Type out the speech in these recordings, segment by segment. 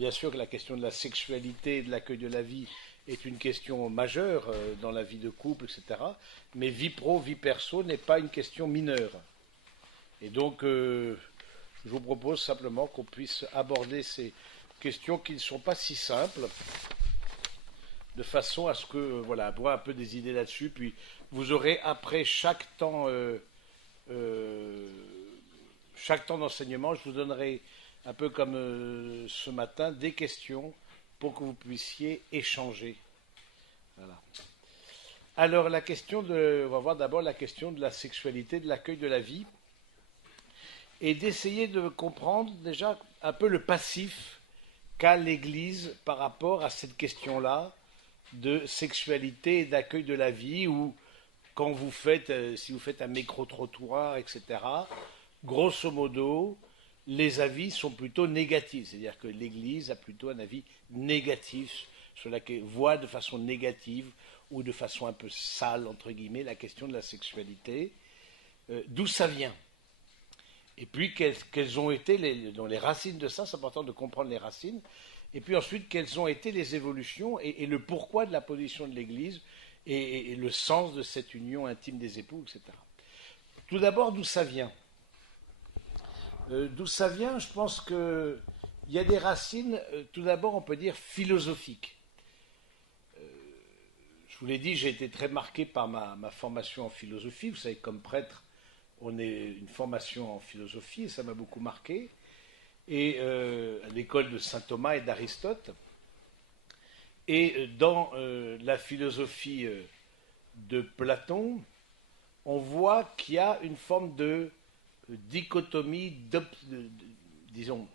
bien sûr que la question de la sexualité et de l'accueil de la vie est une question majeure dans la vie de couple, etc. Mais vie pro, vie perso n'est pas une question mineure. Et donc, je vous propose simplement qu'on puisse aborder ces questions qui ne sont pas si simples, de façon à ce que, voilà, avoir un peu des idées là-dessus. Puis, vous aurez après euh, chaque temps d'enseignement, je vous donnerai un peu comme ce matin des questions pour que vous puissiez échanger. Voilà. Alors on va voir d'abord la question de la sexualité, de l'accueil de la vie, et d'essayer de comprendre déjà un peu le passif qu'a l'Église par rapport à cette question-là de sexualité et d'accueil de la vie, ou quand vous faites, si vous faites un micro-trottoir, etc., grosso modo, les avis sont plutôt négatifs. C'est-à-dire que l'Église a plutôt un avis négatif, sur laquelle voit de façon négative ou de façon un peu sale, entre guillemets, la question de la sexualité. D'où ça vient? Et puis, quelles ont été les racines de ça? C'est important de comprendre les racines. Et puis ensuite, quelles ont été les évolutions et le pourquoi de la position de l'Église et le sens de cette union intime des époux, etc. Tout d'abord, d'où ça vient? D'où ça vient? Je pense qu'il y a des racines, tout d'abord, on peut dire philosophiques. Je vous l'ai dit, j'ai été très marqué par ma formation en philosophie. Vous savez, comme prêtre, on est une formation en philosophie et ça m'a beaucoup marqué. Et à l'école de saint Thomas et d'Aristote. Et dans la philosophie de Platon, on voit qu'il y a une forme de dichotomie, disons,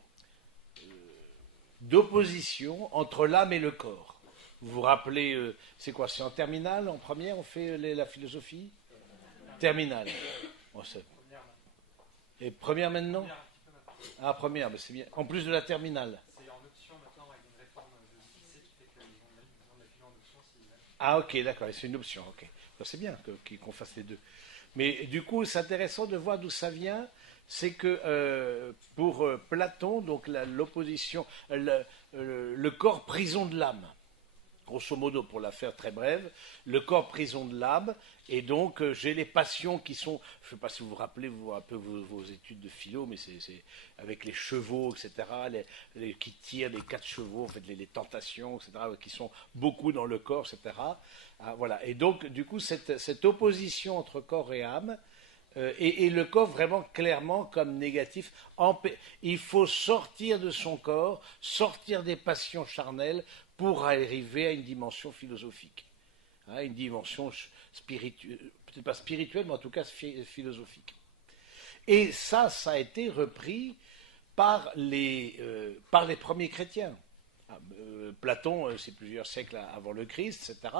d'opposition entre l'âme et le corps. Vous vous rappelez, c'est quoi? C'est en terminale, en première, on fait la philosophie? Terminale. Bon, et première maintenant? Ah, première, mais c'est bien. En plus de la terminale. C'est en option maintenant avec une réforme de l'IPC qui fait qu'ils ont besoin d'appuyer en option s'ils veulent. Ah, ok, d'accord, c'est une option, ok. C'est bien qu'on fasse les deux. Mais du coup, c'est intéressant de voir d'où ça vient. C'est que pour Platon, donc l'opposition, le corps prison de l'âme, grosso modo, pour la faire très brève, le corps prison de l'âme, et donc j'ai les passions qui sont, je ne sais pas si vous vous rappelez un peu vos études de philo, mais c'est avec les chevaux, etc., qui tirent les quatre chevaux, en fait, les tentations, etc., qui sont beaucoup dans le corps, etc. Ah, voilà. Et donc, du coup, cette opposition entre corps et âme, et le corps vraiment clairement comme négatif. Il faut sortir de son corps, sortir des passions charnelles pour arriver à une dimension philosophique, hein, une dimension spirituelle, peut-être pas spirituelle, mais en tout cas philosophique. Et ça a été repris par les premiers chrétiens. Platon, c'est plusieurs siècles avant le Christ, etc.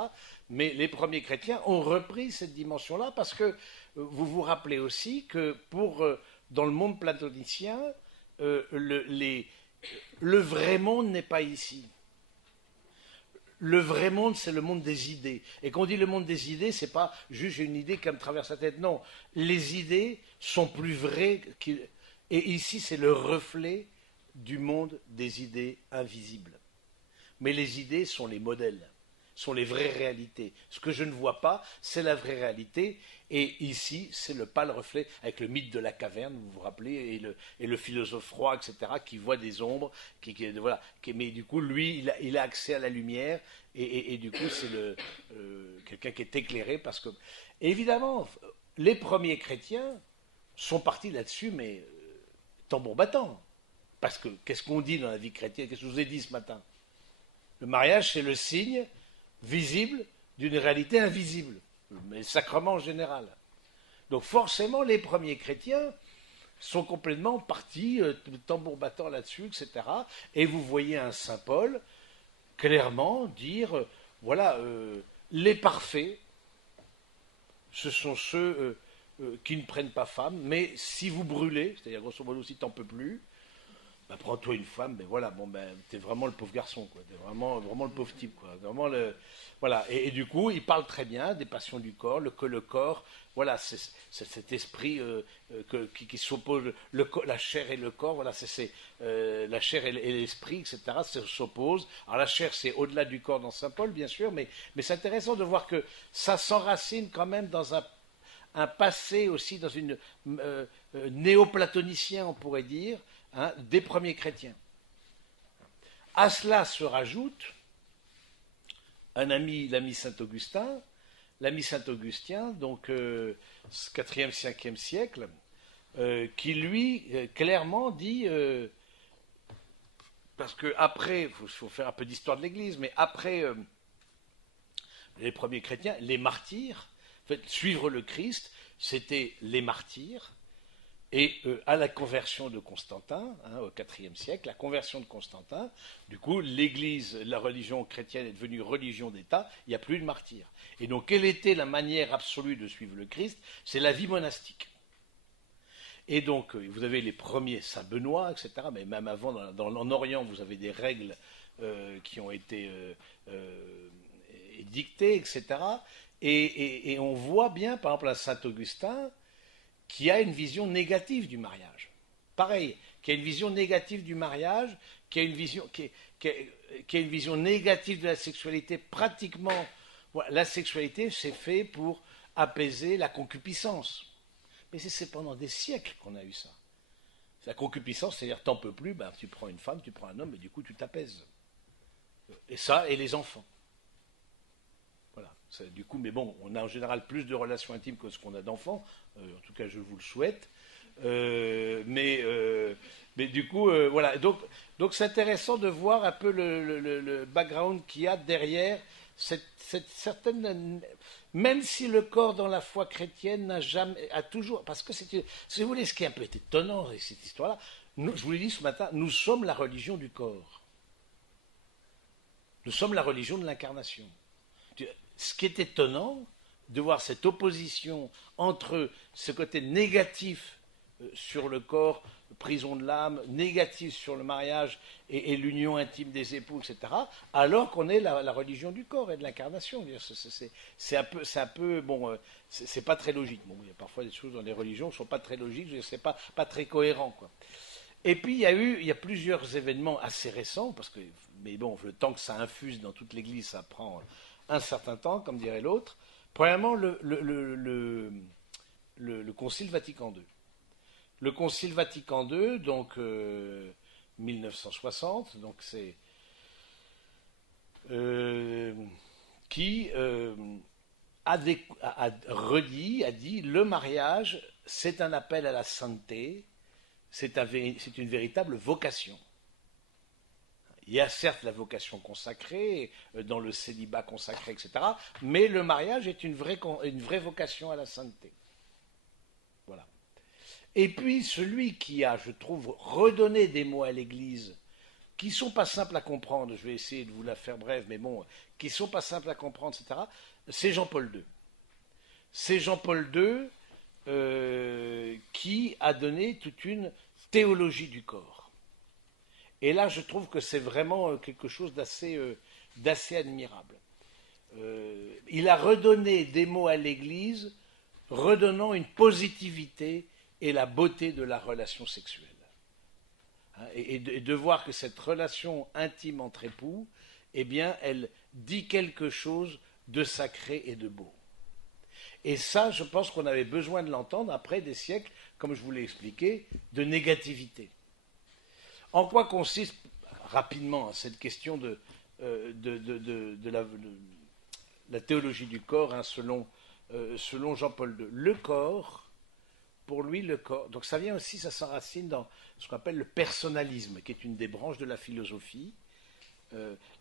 Mais les premiers chrétiens ont repris cette dimension-là parce que vous vous rappelez aussi que dans le monde platonicien, le vrai monde n'est pas ici. Le vrai monde, c'est le monde des idées. Et quand on dit le monde des idées, c'est pas juste j'ai une idée qui me traverse la tête. Non, les idées sont plus vraies. Et ici, c'est le reflet du monde des idées invisibles. Mais les idées sont les modèles, sont les vraies réalités. Ce que je ne vois pas, c'est la vraie réalité. Et ici, c'est pas le reflet, avec le mythe de la caverne, vous vous rappelez, et le philosophe roi, etc., qui voit des ombres, voilà, mais du coup, lui, il a accès à la lumière, et du coup, c'est quelqu'un qui est éclairé, parce que, évidemment, les premiers chrétiens sont partis là-dessus, mais tambour battant. Parce que, qu'est-ce qu'on dit dans la vie chrétienne? Qu'est-ce que je vous ai dit ce matin? Le mariage, c'est le signe visible d'une réalité invisible, mais le sacrement en général. Donc forcément, les premiers chrétiens sont complètement partis, tambour battant là-dessus, etc. Et vous voyez un saint Paul clairement dire, voilà, les parfaits, ce sont ceux qui ne prennent pas femme, mais si vous brûlez, c'est-à-dire grosso modo si tu n'en peux plus, bah, prends-toi une femme, ben voilà, bon ben t'es vraiment le pauvre garçon, quoi. T'es vraiment, vraiment le pauvre type, quoi. Vraiment voilà. Et du coup, il parle très bien des passions du corps, que le corps, voilà, c'est cet esprit qui s'oppose, la chair et le corps, voilà, la chair et l'esprit, etc. S'opposent. Alors la chair, c'est au-delà du corps dans Saint Paul, bien sûr, mais c'est intéressant de voir que ça s'enracine quand même dans un passé aussi, dans une néoplatonicien, on pourrait dire, hein, des premiers chrétiens. À cela se rajoute l'ami Saint-Augustin, l'ami Saint-Augustin, donc 4e, 5e siècle, qui lui, clairement dit, parce que après, il faut faire un peu d'histoire de l'Église, mais après les premiers chrétiens, les martyrs, en fait, suivre le Christ, c'était les martyrs. Et à la conversion de Constantin, hein, au IVe siècle, la conversion de Constantin, du coup, l'Église, la religion chrétienne est devenue religion d'État, il n'y a plus de martyrs. Et donc, quelle était la manière absolue de suivre le Christ? C'est la vie monastique. Et donc, vous avez les premiers Saint Benoît, etc., mais même avant, en Orient, vous avez des règles qui ont été édictées, etc. Et on voit bien, par exemple, à Saint Augustin, qui a une vision négative du mariage. Pareil, qui a une vision négative du mariage, qui a une vision négative de la sexualité. Pratiquement, voilà, la sexualité, c'est fait pour apaiser la concupiscence. Mais c'est pendant des siècles qu'on a eu ça. La concupiscence, c'est-à-dire t'en peux plus, ben, tu prends une femme, tu prends un homme, et du coup tu t'apaises. Et ça, et les enfants. Voilà. Du coup, mais bon, on a en général plus de relations intimes que ce qu'on a d'enfants. En tout cas, je vous le souhaite. Mais du coup, voilà. Donc c'est intéressant de voir un peu le background qu'il y a derrière cette certaine. Même si le corps dans la foi chrétienne a toujours. Parce que si vous voulez, ce qui est un peu étonnant avec cette histoire-là, je vous l'ai dit ce matin, nous sommes la religion du corps. Nous sommes la religion de l'incarnation. Ce qui est étonnant, de voir cette opposition entre ce côté négatif sur le corps, prison de l'âme, négatif sur le mariage et l'union intime des époux, etc., alors qu'on est la religion du corps et de l'incarnation. C'est un peu, bon, c'est pas très logique. Bon, il y a parfois des choses dans les religions qui ne sont pas très logiques, c'est pas très cohérent, quoi. Et puis il y a plusieurs événements assez récents, mais bon, le temps que ça infuse dans toute l'Église, ça prend un certain temps, comme dirait l'autre. Premièrement, le Concile Vatican II. Le Concile Vatican II, donc 1960, donc c'est qui a dit le mariage, c'est un appel à la sainteté, c'est une véritable vocation. Il y a certes la vocation consacrée, dans le célibat consacré, etc., mais le mariage est une vraie vocation à la sainteté. Voilà. Et puis celui qui a, je trouve, redonné des mots à l'Église, qui ne sont pas simples à comprendre, je vais essayer de vous la faire brève, mais bon, qui ne sont pas simples à comprendre, etc., c'est Jean-Paul II. C'est Jean-Paul II qui a donné toute une théologie du corps. Et là, je trouve que c'est vraiment quelque chose d'assez admirable. Il a redonné des mots à l'Église, redonnant une positivité et la beauté de la relation sexuelle. Et de voir que cette relation intime entre époux, eh bien, elle dit quelque chose de sacré et de beau. Et ça, je pense qu'on avait besoin de l'entendre après des siècles, comme je vous l'ai expliqué, de négativité. En quoi consiste rapidement cette question de la théologie du corps, hein, selon Jean-Paul II? Le corps, pour lui, le corps, donc ça vient aussi, ça s'enracine dans ce qu'on appelle le personnalisme, qui est une des branches de la philosophie.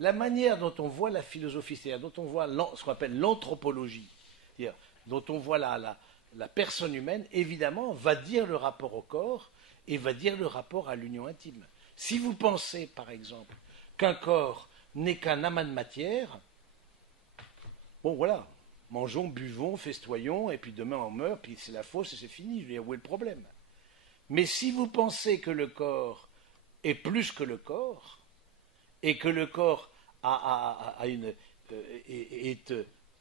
La manière dont on voit la philosophie, c'est-à-dire dont on voit ce qu'on appelle l'anthropologie, c'est-à-dire dont on voit la personne humaine, évidemment, va dire le rapport au corps et va dire le rapport à l'union intime. Si vous pensez, par exemple, qu'un corps n'est qu'un amas de matière, bon voilà, mangeons, buvons, festoyons, et puis demain on meurt, puis c'est la fausse et c'est fini, je veux dire, où est le problème? Mais si vous pensez que le corps est plus que le corps, et que le corps est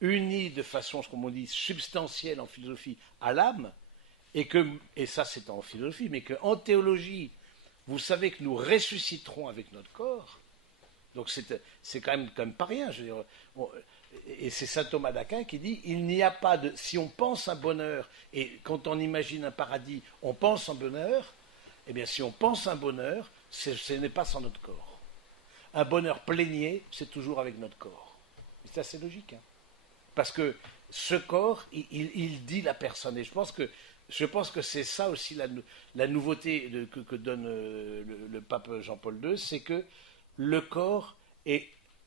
uni de façon, comme on dit, substantielle en philosophie à l'âme, et ça c'est en philosophie, mais qu'en théologie, vous savez que nous ressusciterons avec notre corps, donc c'est quand même pas rien. Je veux dire, et c'est saint Thomas d'Aquin qui dit, il n'y a pas de... Si on pense un bonheur, et quand on imagine un paradis, on pense un bonheur, eh bien si on pense un bonheur, ce n'est pas sans notre corps. Un bonheur plénier, c'est toujours avec notre corps. C'est assez logique, hein. Parce que ce corps, il dit la personne. Et je pense que c'est ça aussi la nouveauté que donne le pape Jean-Paul II, c'est que le corps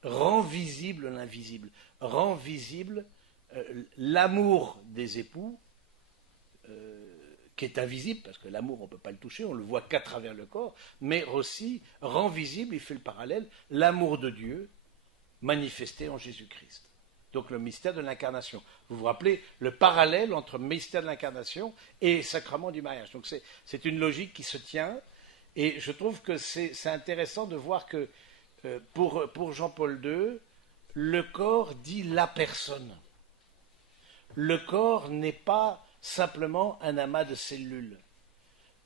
rend visible l'invisible, rend visible l'amour des époux, qui est invisible, parce que l'amour, on ne peut pas le toucher, on ne le voit qu'à travers le corps, mais aussi rend visible, il fait le parallèle, l'amour de Dieu manifesté en Jésus-Christ. Donc le mystère de l'incarnation. Vous vous rappelez le parallèle entre mystère de l'incarnation et sacrement du mariage. Donc c'est une logique qui se tient, et je trouve que c'est intéressant de voir que pour Jean-Paul II, le corps dit la personne. Le corps n'est pas simplement un amas de cellules.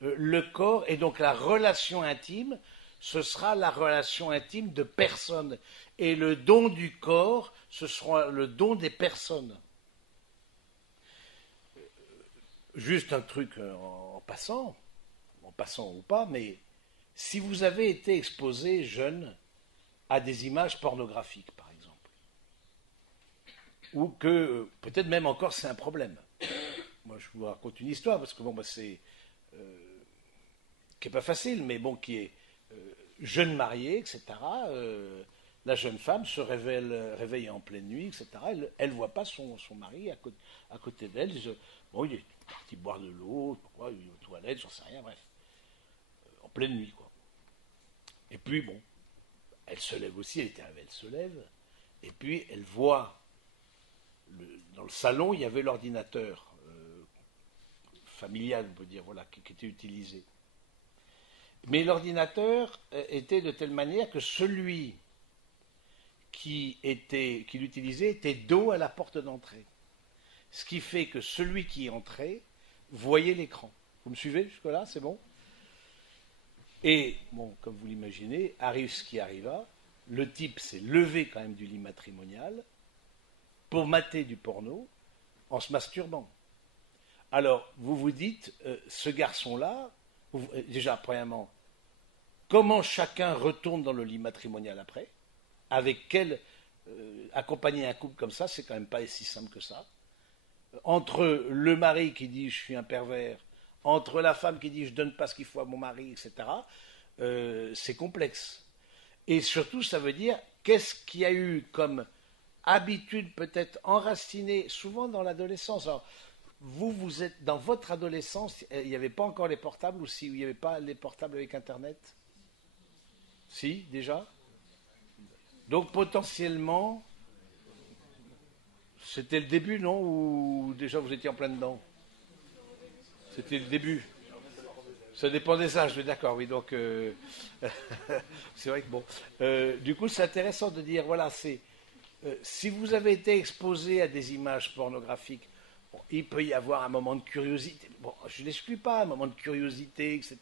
Le corps, et donc la relation intime, ce sera la relation intime de personnes. Et le don du corps, ce sera le don des personnes. Juste un truc en passant ou pas, mais si vous avez été exposé jeune à des images pornographiques, par exemple, ou que peut-être même encore c'est un problème. Moi, je vous raconte une histoire, parce que bon, c'est qui n'est pas facile, mais bon, qui est jeune mariée, etc. La jeune femme se réveille en pleine nuit, etc. Elle ne voit pas son mari à côté d'elle. Bon, il est parti boire de l'eau, il est aux toilettes, j'en sais rien, bref. En pleine nuit, quoi. Et puis, bon, elle se lève aussi, elle se lève, et puis elle voit, dans le salon, il y avait l'ordinateur familial, on peut dire, voilà, qui était utilisé. Mais l'ordinateur était de telle manière que celui qui l'utilisait était dos à la porte d'entrée. Ce qui fait que celui qui entrait voyait l'écran. Vous me suivez jusque-là, c'est bon? Et, bon, comme vous l'imaginez, arrive ce qui arriva. Le type s'est levé quand même du lit matrimonial pour mater du porno en se masturbant. Alors, vous vous dites, ce garçon-là, déjà, premièrement, comment chacun retourne dans le lit matrimonial après? Avec quel accompagner un couple comme ça, c'est quand même pas si simple que ça. Entre le mari qui dit je suis un pervers, entre la femme qui dit je donne pas ce qu'il faut à mon mari, etc., c'est complexe. Et surtout, ça veut dire qu'est-ce qu'il y a eu comme habitude peut-être enracinée, souvent dans l'adolescence. Alors, vous êtes dans votre adolescence, il n'y avait pas encore les portables, ou si il n'y avait pas les portables avec Internet? Si, déjà? Donc potentiellement, c'était le début, non? Ou déjà vous étiez en plein dedans? C'était le début. Ça dépend des âges, d'accord, oui. Donc, c'est vrai que bon. Du coup, c'est intéressant de dire, voilà, si vous avez été exposé à des images pornographiques, bon, il peut y avoir un moment de curiosité. Bon, je n'exclus pas un moment de curiosité, etc.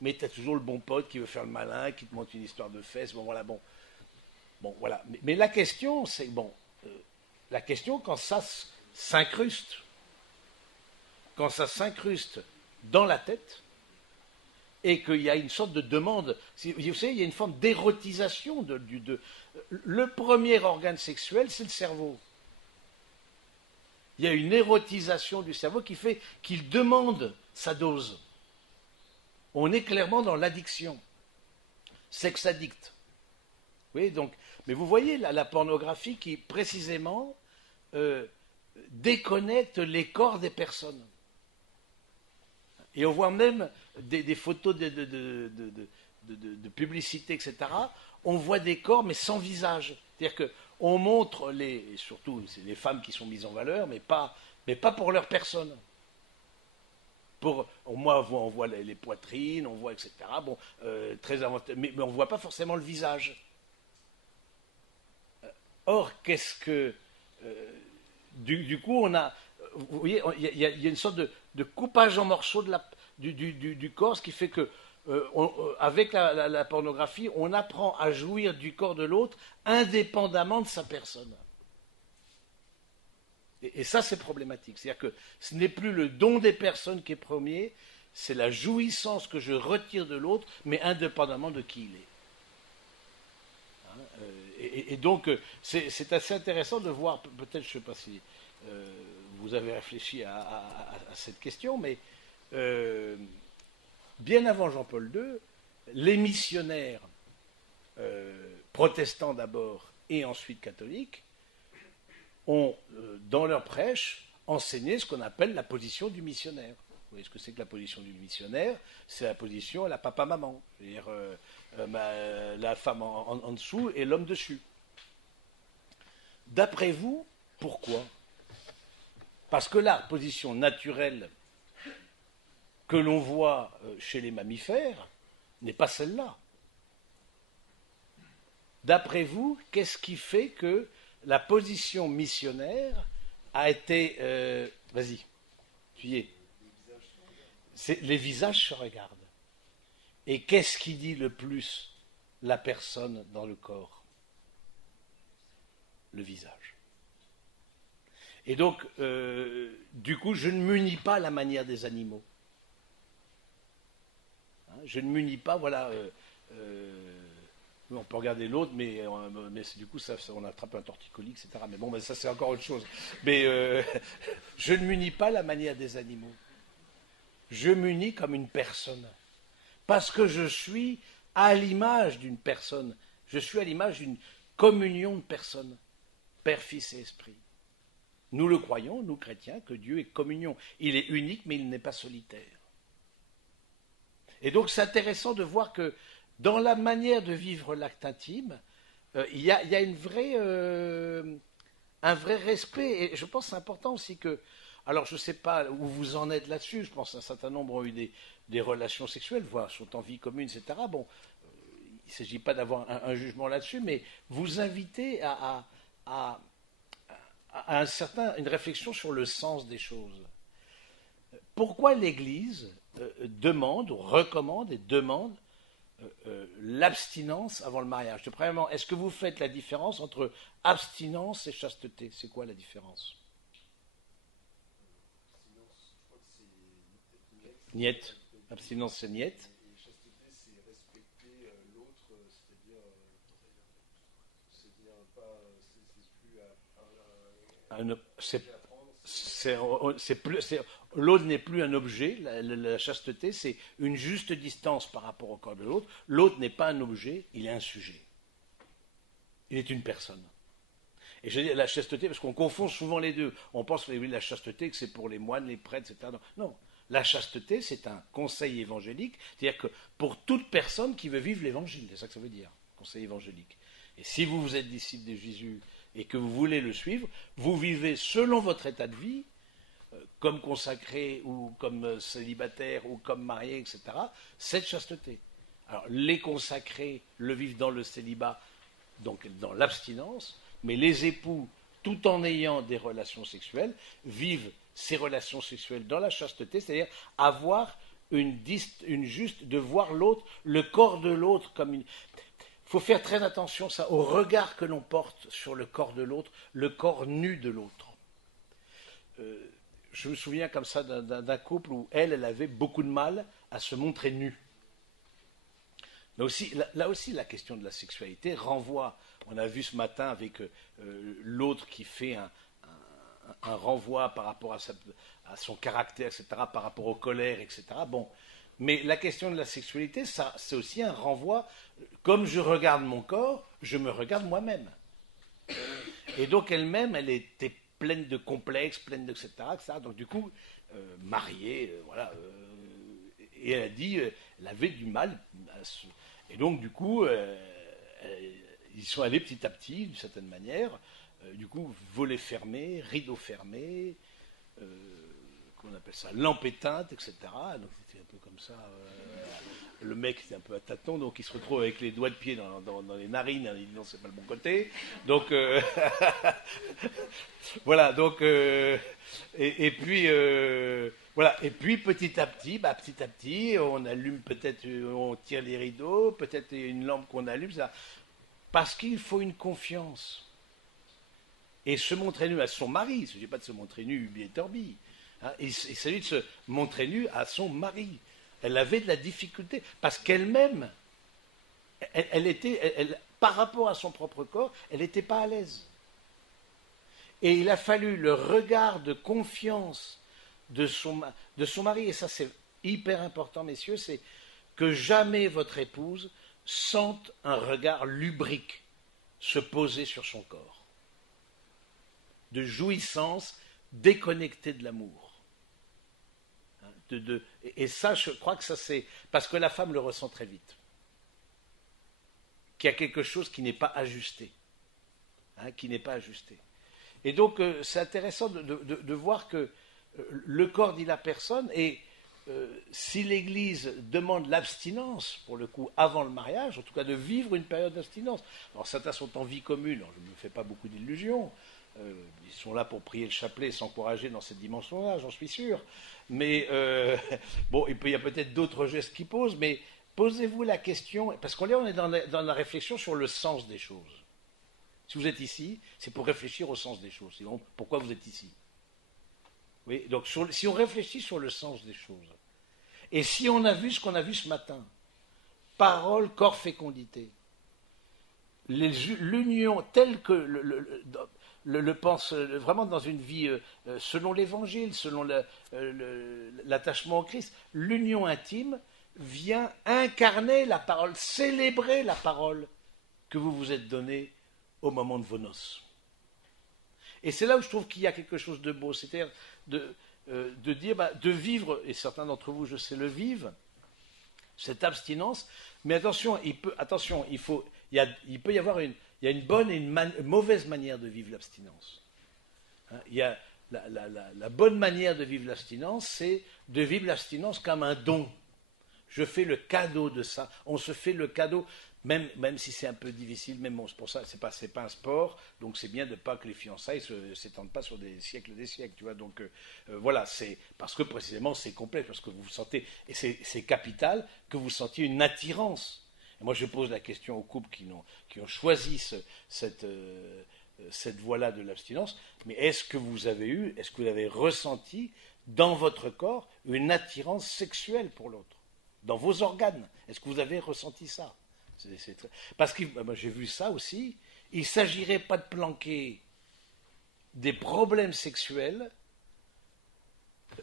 Mais tu as toujours le bon pote qui veut faire le malin, qui te montre une histoire de fesses. Bon, voilà, bon. Bon, voilà. Mais la question, c'est, bon, la question, quand ça s'incruste dans la tête, et qu'il y a une sorte de demande, vous savez, il y a une forme d'érotisation le premier organe sexuel, c'est le cerveau. Il y a une érotisation du cerveau qui fait qu'il demande sa dose. On est clairement dans l'addiction. Sexe addict. Oui, donc, mais vous voyez la pornographie qui, précisément, déconnecte les corps des personnes. Et on voit même des photos de publicité, etc. On voit des corps, mais sans visage. C'est-à-dire qu'on montre, surtout c'est les femmes qui sont mises en valeur, mais pas pour leur personne. On voit les poitrines, on voit, etc. Bon, très avancé, mais on ne voit pas forcément le visage. Or, qu'est-ce que... du coup, vous voyez, il y a une sorte de coupage en morceaux du corps, ce qui fait que, avec la pornographie, on apprend à jouir du corps de l'autre indépendamment de sa personne. Et ça, c'est problématique. C'est-à-dire que ce n'est plus le don des personnes qui est premier, c'est la jouissance que je retire de l'autre, mais indépendamment de qui il est. Et donc, c'est assez intéressant de voir, peut-être, je ne sais pas si vous avez réfléchi à cette question, mais bien avant Jean-Paul II, les missionnaires, protestants d'abord et ensuite catholiques, ont, dans leur prêche, enseigné ce qu'on appelle la position du missionnaire. Vous voyez ce que c'est que la position du missionnaire? C'est la position à la papa-maman. C'est-à-dire la femme en dessous et l'homme dessus. D'après vous, pourquoi? Parce que la position naturelle que l'on voit chez les mammifères n'est pas celle-là. D'après vous, qu'est-ce qui fait que la position missionnaire a été... vas-y, tu y es. Les visages se regardent. Et qu'est-ce qui dit le plus la personne dans le corps? Le visage. Et donc, du coup, je ne m'unis pas à la manière des animaux. Hein, je ne m'unis pas, voilà... on peut regarder l'autre, mais du coup, on attrape un torticolis, etc. Mais bon, ça, c'est encore autre chose. Mais je ne m'unis pas à la manière des animaux. Je m'unis comme une personne. Parce que je suis à l'image d'une personne. Je suis à l'image d'une communion de personnes. Père, Fils et Esprit. Nous le croyons, nous chrétiens, que Dieu est communion. Il est unique, mais il n'est pas solitaire. Et donc, c'est intéressant de voir que dans la manière de vivre l'acte intime, il y a un vrai respect. Et je pense que c'est important aussi que... Alors, je ne sais pas où vous en êtes là-dessus. Je pense qu'un certain nombre ont eu des relations sexuelles, voire sont en vie commune, etc. Bon, il ne s'agit pas d'avoir un jugement là-dessus, mais vous invitez à une réflexion sur le sens des choses. Pourquoi l'Église demande, ou recommande et demande l'abstinence avant le mariage? Premièrement, est-ce que vous faites la différence entre abstinence et chasteté? C'est quoi la différence? Niet. Abstinence, c'est niet. Et chasteté, c'est respecter l'autre, c'est-à-dire pas, c'est plus l'autre n'est plus un objet. La chasteté, c'est une juste distance par rapport au corps de l'autre. L'autre n'est pas un objet, il est un sujet. Il est une personne. Et je dis la chasteté, parce qu'on confond souvent les deux. On pense que la chasteté, que c'est pour les moines, les prêtres, etc. Non. La chasteté, c'est un conseil évangélique, c'est-à-dire que pour toute personne qui veut vivre l'évangile, c'est ça que ça veut dire, conseil évangélique. Et si vous êtes disciple de Jésus et que vous voulez le suivre, vous vivez selon votre état de vie, comme consacré ou comme célibataire ou comme marié, etc., cette chasteté. Alors, les consacrés le vivent dans le célibat, donc dans l'abstinence, mais les époux, tout en ayant des relations sexuelles, vivent ces relations sexuelles dans la chasteté, c'est-à-dire avoir une juste, de voir l'autre, le corps de l'autre comme une... Il faut faire très attention ça, au regard que l'on porte sur le corps de l'autre, le corps nu de l'autre. Je me souviens comme ça d'un couple où elle avait beaucoup de mal à se montrer nue. Là aussi, la question de la sexualité renvoie, on a vu ce matin avec l'autre qui fait un renvoi par rapport à son caractère, etc., par rapport aux colères, etc. Bon, mais la question de la sexualité, ça, c'est aussi un renvoi. Comme je regarde mon corps, je me regarde moi-même. Et donc elle-même, elle était pleine de complexes, pleine de etc. Donc du coup, mariée, voilà. Et elle a dit, elle avait du mal à se... Et donc du coup, ils sont allés petit à petit, d'une certaine manière, du coup, volets fermés, rideaux fermés, qu'on appelle ça, lampe éteinte, etc. Donc c'était un peu comme ça. Le mec était un peu à tâtons, donc il se retrouve avec les doigts de pied dans les narines. Il dit non, c'est pas le bon côté. Donc voilà. Donc et puis voilà. Et puis petit à petit, on allume peut-être, on tire les rideaux, peut-être une lampe qu'on allume, ça, parce qu'il faut une confiance. Et se montrer nu à son mari, il ne s'agit pas de se montrer nu ubi et torbi. Hein, il s'agit de se montrer nu à son mari. Elle avait de la difficulté, parce qu'elle-même, par rapport à son propre corps, elle n'était pas à l'aise. Et il a fallu le regard de confiance de son mari, et ça c'est hyper important, messieurs, c'est que jamais votre épouse sente un regard lubrique se poser sur son corps, de jouissance déconnectée de l'amour. Et ça, je crois que ça c'est parce que la femme le ressent très vite, qu'il y a quelque chose qui n'est pas ajusté, qui n'est pas ajusté. Et donc c'est intéressant de voir que le corps dit la personne, et si l'Église demande l'abstinence, pour le coup, avant le mariage, en tout cas de vivre une période d'abstinence. Alors certains sont en vie commune, alors je ne me fais pas beaucoup d'illusions. Ils sont là pour prier le chapelet et s'encourager dans cette dimension-là, j'en suis sûr. Mais bon, il y a peut-être d'autres gestes qui posent, mais posez-vous la question, parce qu'on est dans la réflexion sur le sens des choses. Si vous êtes ici, c'est pour réfléchir au sens des choses. Sinon, pourquoi vous êtes ici? Oui, donc si on réfléchit sur le sens des choses, et si on a vu ce qu'on a vu ce matin, parole, corps, fécondité, l'union telle que le pense vraiment dans une vie selon l'évangile, selon l'attachement au Christ, l'union intime vient incarner la parole, célébrer la parole que vous vous êtes donnée au moment de vos noces. Et c'est là où je trouve qu'il y a quelque chose de beau, c'est-à-dire de dire, de vivre, et certains d'entre vous, je sais, le vivent, cette abstinence, mais attention, il peut y avoir une bonne et une mauvaise manière de vivre l'abstinence. Il y a la bonne manière de vivre l'abstinence, c'est de vivre l'abstinence comme un don. Je fais le cadeau de ça. On se fait le cadeau, même si c'est un peu difficile, même bon, c'est pour ça, c'est pas un sport, donc c'est bien de pas que les fiançailles ne s'étendent pas sur des siècles, tu vois. Donc voilà, c'est parce que précisément c'est complexe, parce que vous sentez, et c'est capital, que vous sentiez une attirance. Et moi je pose la question aux couples qui ont choisi cette voie-là de l'abstinence, mais est-ce que vous avez ressenti dans votre corps une attirance sexuelle pour l'autre? Dans vos organes, est-ce que vous avez ressenti ça? Parce que moi, j'ai vu ça aussi, il ne s'agirait pas de planquer des problèmes sexuels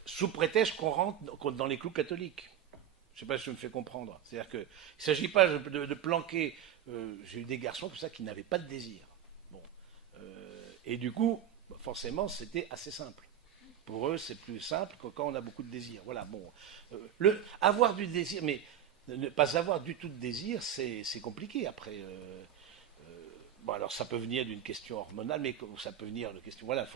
sous prétexte qu'on rentre dans les clous catholiques. Je ne sais pas si je me fais comprendre. C'est-à-dire qu'il ne s'agit pas de planquer. J'ai eu des garçons comme ça qui n'avaient pas de désir. Bon. Et du coup, forcément, c'était assez simple. Pour eux, c'est plus simple que quand on a beaucoup de désir. Voilà, bon. Avoir du désir, mais ne pas avoir du tout de désir, c'est compliqué après. Bon, alors ça peut venir d'une question hormonale, mais ça peut venir de question. Voilà,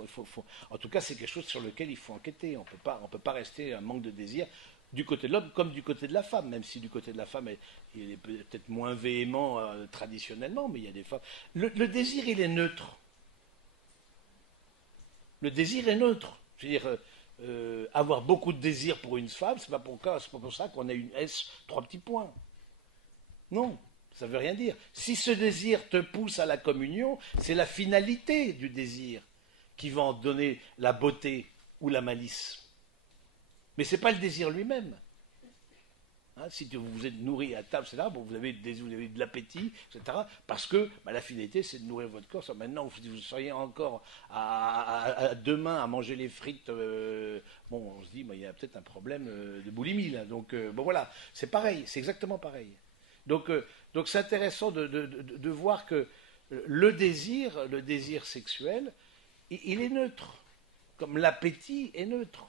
en tout cas, c'est quelque chose sur lequel il faut enquêter. On peut pas rester un manque de désir du côté de l'homme comme du côté de la femme, même si du côté de la femme, il est peut-être moins véhément traditionnellement, mais il y a des femmes. Le désir, il est neutre. Le désir est neutre. Je veux dire, avoir beaucoup de désir pour une femme, c'est pas pour ça qu'on a une S, 3 petits points. Non, ça ne veut rien dire. Si ce désir te pousse à la communion, c'est la finalité du désir qui va en donner la beauté ou la malice. Mais ce n'est pas le désir lui-même. Si vous vous êtes nourri à table, c'est là, bon, vous avez de l'appétit, etc. Parce que la finalité, c'est de nourrir votre corps. Maintenant, si vous seriez encore à deux mains à manger les frites, bon, on se dit, il y a peut-être un problème de boulimie, là. Donc, bon, voilà, c'est pareil, c'est exactement pareil. Donc c'est intéressant de voir que le désir sexuel, il est neutre, comme l'appétit est neutre.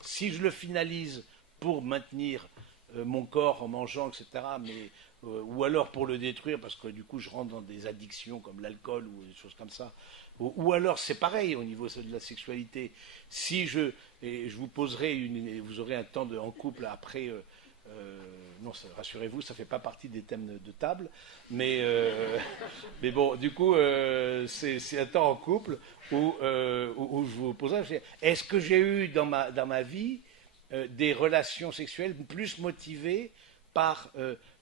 Si je le finalise pour maintenir mon corps en mangeant, etc., mais ou alors pour le détruire parce que du coup je rentre dans des addictions comme l'alcool ou des choses comme ça, ou alors c'est pareil au niveau de la sexualité. Si je, et je vous poserai vous aurez un temps en couple après. Non, rassurez-vous, ça ne fait pas partie des thèmes de table, mais, mais bon, du coup, c'est un temps en couple où je vous poserai, est-ce que j'ai eu dans ma vie des relations sexuelles plus motivées par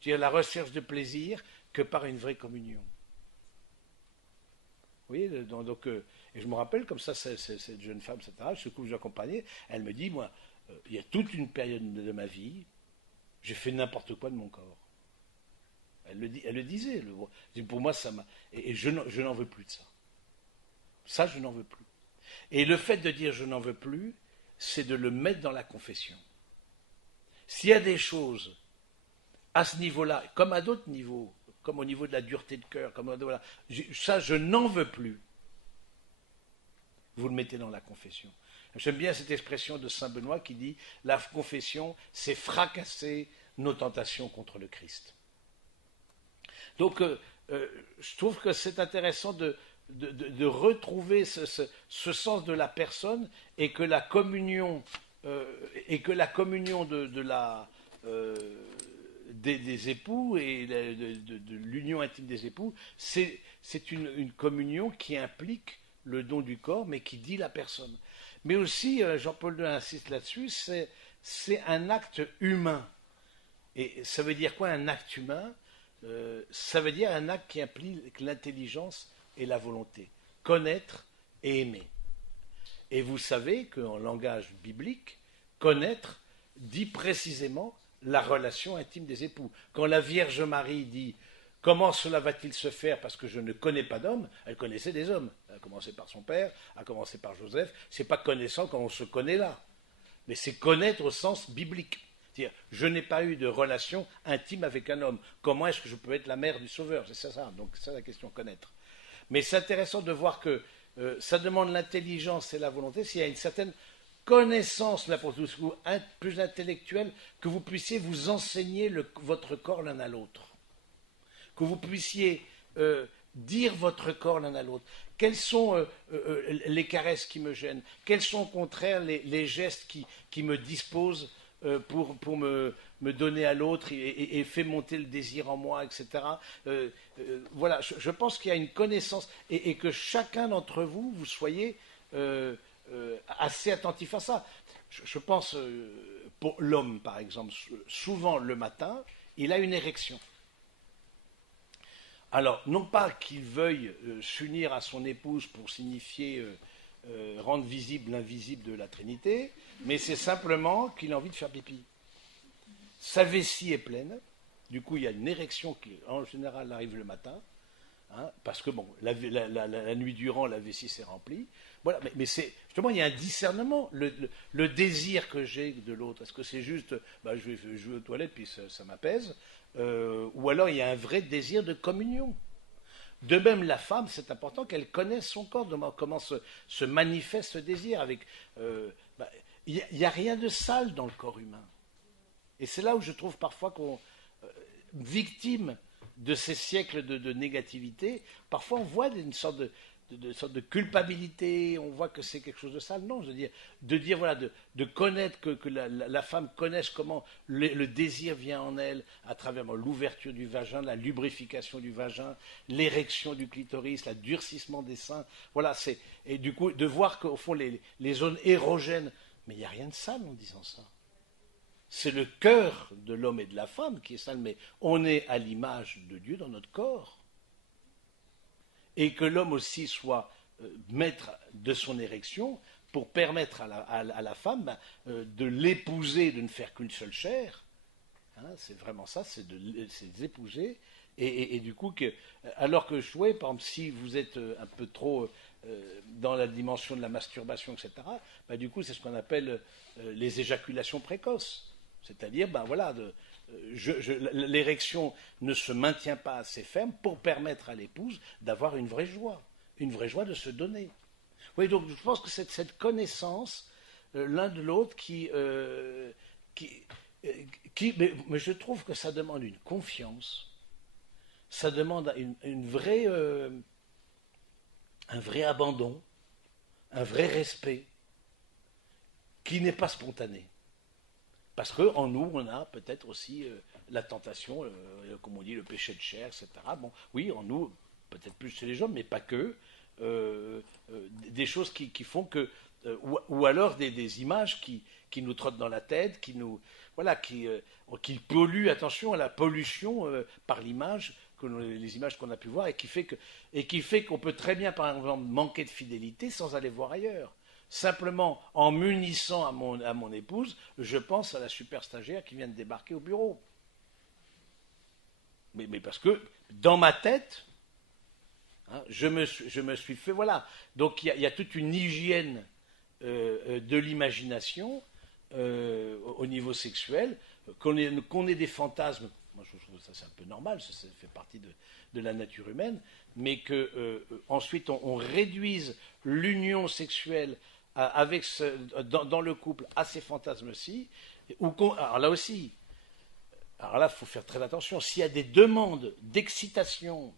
la recherche de plaisir que par une vraie communion? Vous voyez, donc, et je me rappelle comme ça, cette jeune femme, etc., ce que j'accompagnais, elle me dit, moi, il y a toute une période de ma vie, j'ai fait n'importe quoi de mon corps. Elle le disait. Pour moi, ça m'a. Et je n'en veux plus de ça. Ça, je n'en veux plus. Et le fait de dire je n'en veux plus, c'est de le mettre dans la confession. S'il y a des choses à ce niveau-là, comme à d'autres niveaux, comme au niveau de la dureté de cœur, voilà, ça, je n'en veux plus. Vous le mettez dans la confession. J'aime bien cette expression de saint Benoît qui dit « La confession, c'est fracasser nos tentations contre le Christ ». Donc, je trouve que c'est intéressant de retrouver ce sens de la personne et que la communion, des époux et de l'union intime des époux, c'est une communion qui implique le don du corps, mais qui dit la personne. Mais aussi, Jean-Paul II insiste là-dessus, c'est un acte humain. Et ça veut dire quoi un acte humain? Ça veut dire un acte qui implique l'intelligence et la volonté. Connaître et aimer. Et vous savez qu'en langage biblique, connaître dit précisément la relation intime des époux. Quand la Vierge Marie dit « Comment cela va-t-il se faire parce que je ne connais pas d'homme ?» Elle connaissait des hommes. Elle a commencé par son père, a commencé par Joseph. C'est pas connaissant quand on se connaît là. Mais c'est connaître au sens biblique. C'est-à-dire, je n'ai pas eu de relation intime avec un homme. Comment est-ce que je peux être la mère du Sauveur? C'est ça. Donc c'est ça la question, connaître. Mais c'est intéressant de voir que ça demande l'intelligence et la volonté. S'il y a une certaine connaissance, là pour vous, plus intellectuelle, que vous puissiez vous enseigner votre corps l'un à l'autre. Que vous puissiez dire votre corps l'un à l'autre. Quelles sont les caresses qui me gênent? Quels sont au contraire les gestes qui me disposent pour me donner à l'autre et fait monter le désir en moi, etc. Voilà, je pense qu'il y a une connaissance et que chacun d'entre vous, vous soyez assez attentif à ça. Je pense, pour l'homme par exemple, souvent le matin, il a une érection. Alors, non pas qu'il veuille s'unir à son épouse pour signifier rendre visible l'invisible de la Trinité, mais c'est simplement qu'il a envie de faire pipi. Sa vessie est pleine, du coup il y a une érection qui en général arrive le matin, hein, parce que bon, la nuit durant la vessie s'est remplie. Voilà, mais c'est justement il y a un discernement, le désir que j'ai de l'autre. Est-ce que c'est juste, je vais jouer aux toilettes puis ça m'apaise, ou alors il y a un vrai désir de communion. De même, la femme, c'est important qu'elle connaisse son corps, comment se manifeste ce désir. Il n'y a rien de sale dans le corps humain. Et c'est là où je trouve parfois qu'on, victime de ces siècles de négativité, parfois on voit une sorte de culpabilité, on voit que c'est quelque chose de sale. Non, je veux dire, voilà, de connaître que la femme connaisse comment le désir vient en elle à travers l'ouverture du vagin, la lubrification du vagin, l'érection du clitoris, le durcissement des seins. Voilà, et du coup, de voir qu'au fond, les zones érogènes, mais il n'y a rien de sale en disant ça. C'est le cœur de l'homme et de la femme qui est sale, mais on est à l'image de Dieu dans notre corps. Et que l'homme aussi soit maître de son érection pour permettre à la femme de l'épouser, de ne faire qu'une seule chair. Hein, c'est vraiment ça, c'est d'épouser. Et du coup, alors que par exemple, si vous êtes un peu trop dans la dimension de la masturbation, etc., du coup, c'est ce qu'on appelle les éjaculations précoces. C'est-à-dire, l'érection ne se maintient pas assez ferme pour permettre à l'épouse d'avoir une vraie joie de se donner. Oui, donc je pense que c'est cette connaissance l'un de l'autre qui Mais je trouve que ça demande une confiance, ça demande un vrai abandon, un vrai respect, qui n'est pas spontané. Parce qu'en nous, on a peut-être aussi la tentation, comme on dit, le péché de chair, etc. Bon, oui, en nous, peut-être plus chez les hommes, mais pas que. Des choses qui font que. Ou alors des images qui nous trottent dans la tête, voilà, qui polluent, attention à la pollution par l'image, les images qu'on a pu voir, et qui fait qu'on peut très bien, par exemple, manquer de fidélité sans aller voir ailleurs. Simplement, en m'unissant à mon épouse, je pense à la super stagiaire qui vient de débarquer au bureau. Mais parce que, dans ma tête, hein, je me suis fait, voilà. Donc, il y a toute une hygiène de l'imagination au niveau sexuel, qu'on ait des fantasmes. Moi, je trouve ça c'est un peu normal, ça fait partie de la nature humaine, mais que ensuite on réduise l'union sexuelle dans le couple à ces fantasmes-ci. Alors là aussi, alors là, il faut faire très attention. S'il y a des demandes d'excitation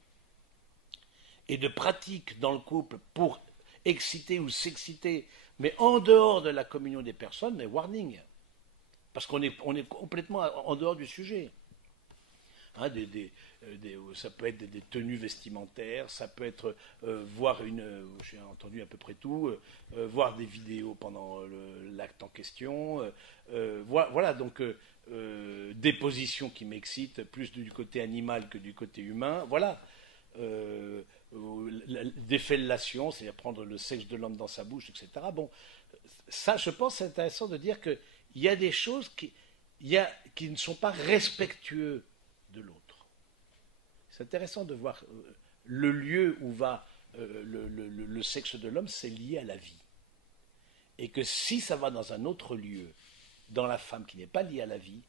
et de pratique dans le couple pour exciter ou s'exciter, mais en dehors de la communion des personnes, mais warning. Parce qu'on est complètement en dehors du sujet. Hein, ça peut être des tenues vestimentaires, ça peut être voir j'ai entendu à peu près tout, voir des vidéos pendant l'acte en question, voilà, donc des positions qui m'excitent plus du côté animal que du côté humain, voilà. Des fellations, c'est-à-dire prendre le sexe de l'homme dans sa bouche, etc. Bon, ça, je pense, c'est intéressant de dire qu'il y a des choses qui ne sont pas respectueux de l'autre. C'est intéressant de voir le lieu où va le sexe de l'homme, c'est lié à la vie. Et que si ça va dans un autre lieu, dans la femme qui n'est pas liée à la vie,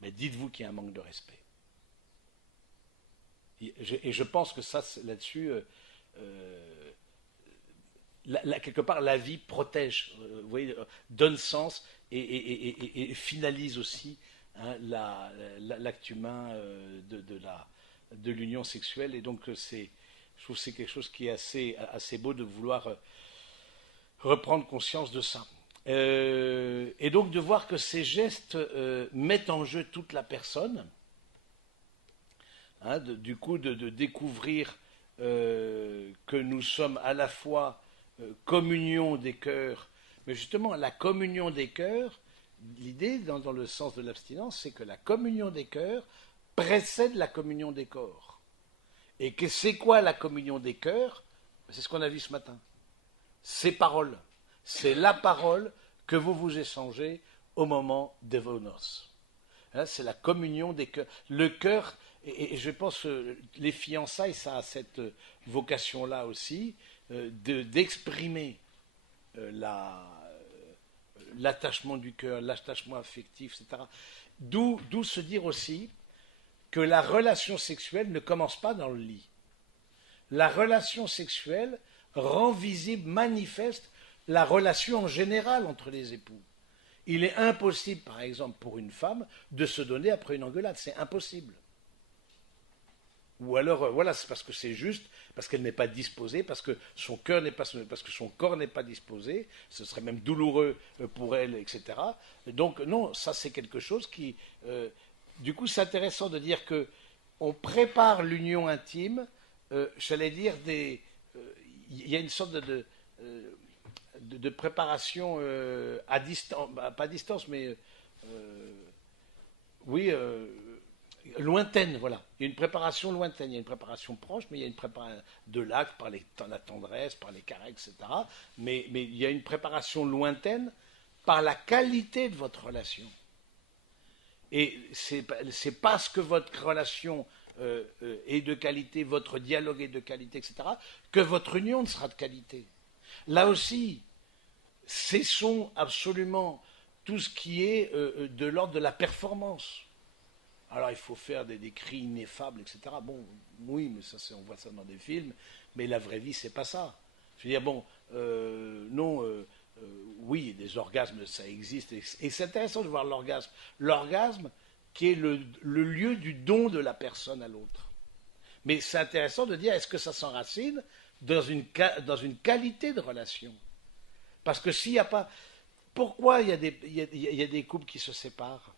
mais dites-vous qu'il y a un manque de respect. Et je pense que ça, là-dessus, quelque part, la vie protège, vous voyez, donne sens et finalise aussi hein, l'acte humain de l'union sexuelle. Et donc, je trouve que c'est quelque chose qui est assez beau de vouloir reprendre conscience de ça. Et donc de voir que ces gestes mettent en jeu toute la personne, hein, du coup de découvrir que nous sommes à la fois communion des cœurs, mais justement la communion des cœurs, l'idée dans le sens de l'abstinence, c'est que la communion des cœurs précède la communion des corps. Et que c'est quoi la communion des cœurs? C'est ce qu'on a vu ce matin. Ces paroles. C'est la parole que vous vous échangez au moment de vos noces. Hein, c'est la communion des cœurs. Le cœur, et je pense les fiançailles, ça a cette vocation-là aussi, d'exprimer l'attachement du cœur, l'attachement affectif, etc. D'où se dire aussi que la relation sexuelle ne commence pas dans le lit. La relation sexuelle rend visible, manifeste la relation en général entre les époux. Il est impossible, par exemple, pour une femme de se donner après une engueulade. C'est impossible. Ou alors, voilà, c'est parce que c'est juste, parce qu'elle n'est pas disposée, parce que son cœur n'est pas, parce que son corps n'est pas disposé. Ce serait même douloureux pour elle, etc. Donc non, ça c'est quelque chose qui, du coup, c'est intéressant de dire que on prépare l'union intime. J'allais dire il y a une sorte de préparation à distance, pas à distance, mais oui, lointaine, voilà. Il y a une préparation lointaine, il y a une préparation proche, mais il y a une préparation de l'acte par la tendresse, par les caresses, etc. Mais il y a une préparation lointaine par la qualité de votre relation. Et c'est parce que votre relation est de qualité, votre dialogue est de qualité, etc., que votre union sera de qualité. Là aussi, cessons absolument tout ce qui est de l'ordre de la performance. Alors il faut faire des cris ineffables, etc. Bon, oui, mais ça, on voit ça dans des films, mais la vraie vie, c'est pas ça. Je veux dire, bon, non, oui, des orgasmes, ça existe. Et c'est intéressant de voir l'orgasme. L'orgasme qui est le lieu du don de la personne à l'autre. Mais c'est intéressant de dire, est-ce que ça s'enracine dans une qualité de relation? Parce que s'il n'y a pas... Pourquoi il y a des couples qui se séparent?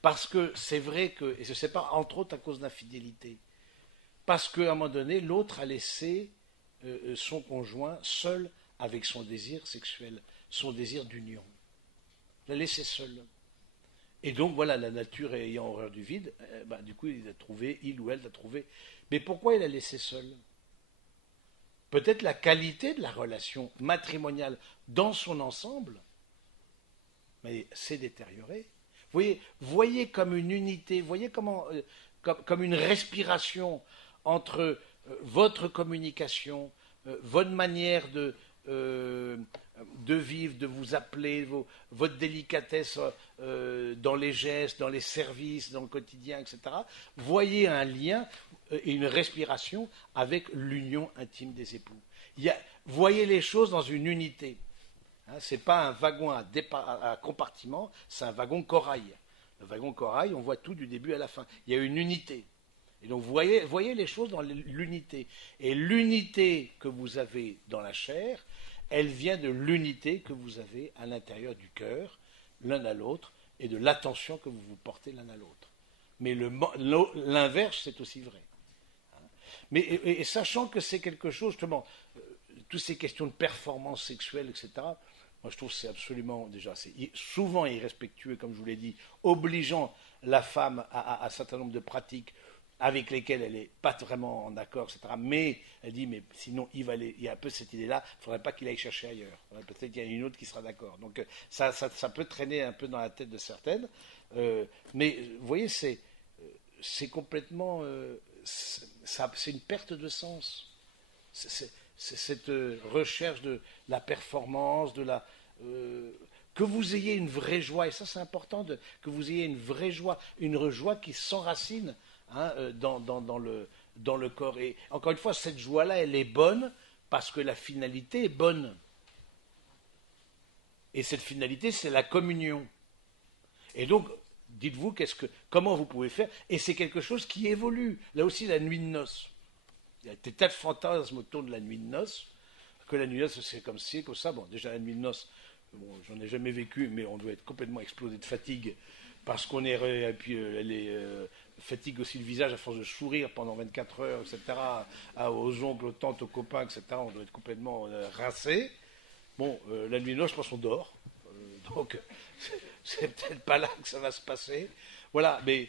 Parce que c'est vrai qu'ils se séparent entre autres à cause d'infidélité. Parce qu'à un moment donné, l'autre a laissé son conjoint seul avec son désir sexuel, son désir d'union. L'a laissé seul. Et donc voilà, la nature ayant horreur du vide, du coup il ou elle a trouvé. Mais pourquoi il l'a laissé seul? Peut-être la qualité de la relation matrimoniale dans son ensemble, mais s'est détériorée. Voyez comme une unité, voyez comment, comme une respiration entre votre communication, votre manière de vivre, de vous appeler, votre délicatesse dans les gestes, dans les services, dans le quotidien, etc. Voyez un lien et une respiration avec l'union intime des époux. Voyez les choses dans une unité. Ce n'est pas un wagon à compartiment, c'est un wagon corail. Le wagon corail, on voit tout du début à la fin. Il y a une unité. Et donc, voyez les choses dans l'unité. Et l'unité que vous avez dans la chair, elle vient de l'unité que vous avez à l'intérieur du cœur, l'un à l'autre, et de l'attention que vous vous portez l'un à l'autre. Mais l'inverse, c'est aussi vrai. Mais, et sachant que c'est quelque chose, justement, toutes ces questions de performance sexuelle, etc., moi je trouve que c'est absolument, déjà, c'est souvent irrespectueux, comme je vous l'ai dit, obligeant la femme à un certain nombre de pratiques avec lesquelles elle n'est pas vraiment en accord, etc. Mais elle dit, mais sinon il y a un peu cette idée-là, il ne faudrait pas qu'il aille chercher ailleurs. Peut-être qu'il y a une autre qui sera d'accord. Donc ça peut traîner un peu dans la tête de certaines. Mais vous voyez, c'est complètement... c'est une perte de sens. C'est cette recherche de la performance, que vous ayez une vraie joie, et ça c'est important, que vous ayez une vraie joie qui s'enracine dans le corps. Et encore une fois, cette joie-là, elle est bonne parce que la finalité est bonne. Et cette finalité, c'est la communion. Et donc, dites-vous comment vous pouvez faire, et c'est quelque chose qui évolue. Là aussi, la nuit de noces. Il y a des tas de fantasmes autour de la nuit de noces, que la nuit de noces, c'est comme ci, comme ça. Bon, déjà, la nuit de noces, bon, j'en ai jamais vécu, mais on doit être complètement explosé de fatigue, parce qu'on est... Et puis, elle fatigue aussi le visage à force de sourire pendant 24 heures, etc., aux oncles, aux tantes, aux copains, etc., on doit être complètement rincé. Bon, la nuit de noces, je pense qu'on dort. Donc, c'est peut-être pas là que ça va se passer. Voilà, mais...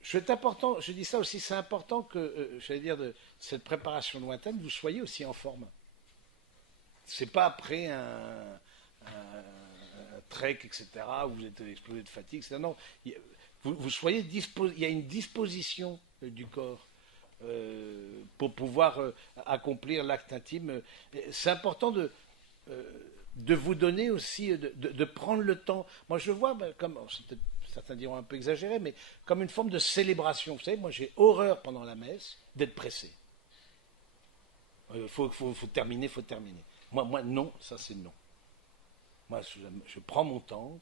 c'est important, je dis ça aussi, c'est important que, j'allais dire, de cette préparation lointaine, vous soyez aussi en forme. C'est pas après un trek, etc., où vous êtes explosé de fatigue, etc. Non, vous soyez il y a une disposition du corps pour pouvoir accomplir l'acte intime. C'est important de vous donner aussi, de prendre le temps. Moi, je vois, comme certains diront un peu exagéré, mais comme une forme de célébration. Vous savez, moi, j'ai horreur pendant la messe d'être pressé. Faut terminer, faut terminer. Moi, non, ça c'est non. Moi, je prends mon temps.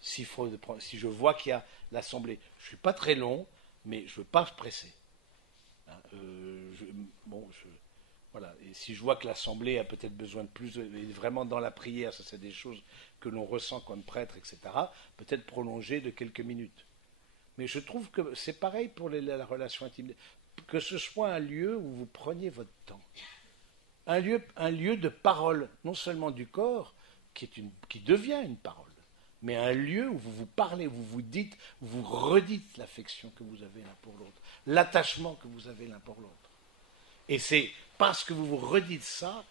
Si je vois qu'il y a l'assemblée, je ne suis pas très long, mais je ne veux pas presser. Voilà. Et si je vois que l'assemblée a peut-être besoin de plus, vraiment dans la prière, ça c'est des choses que l'on ressent comme prêtre, etc., peut-être prolonger de quelques minutes. Mais je trouve que c'est pareil pour la relation intime. Que ce soit un lieu où vous preniez votre temps. Un lieu de parole, non seulement du corps, qui devient une parole, mais un lieu où vous vous parlez, vous vous dites, vous redites l'affection que vous avez l'un pour l'autre, l'attachement que vous avez l'un pour l'autre. Et c'est parce que vous vous redites ça,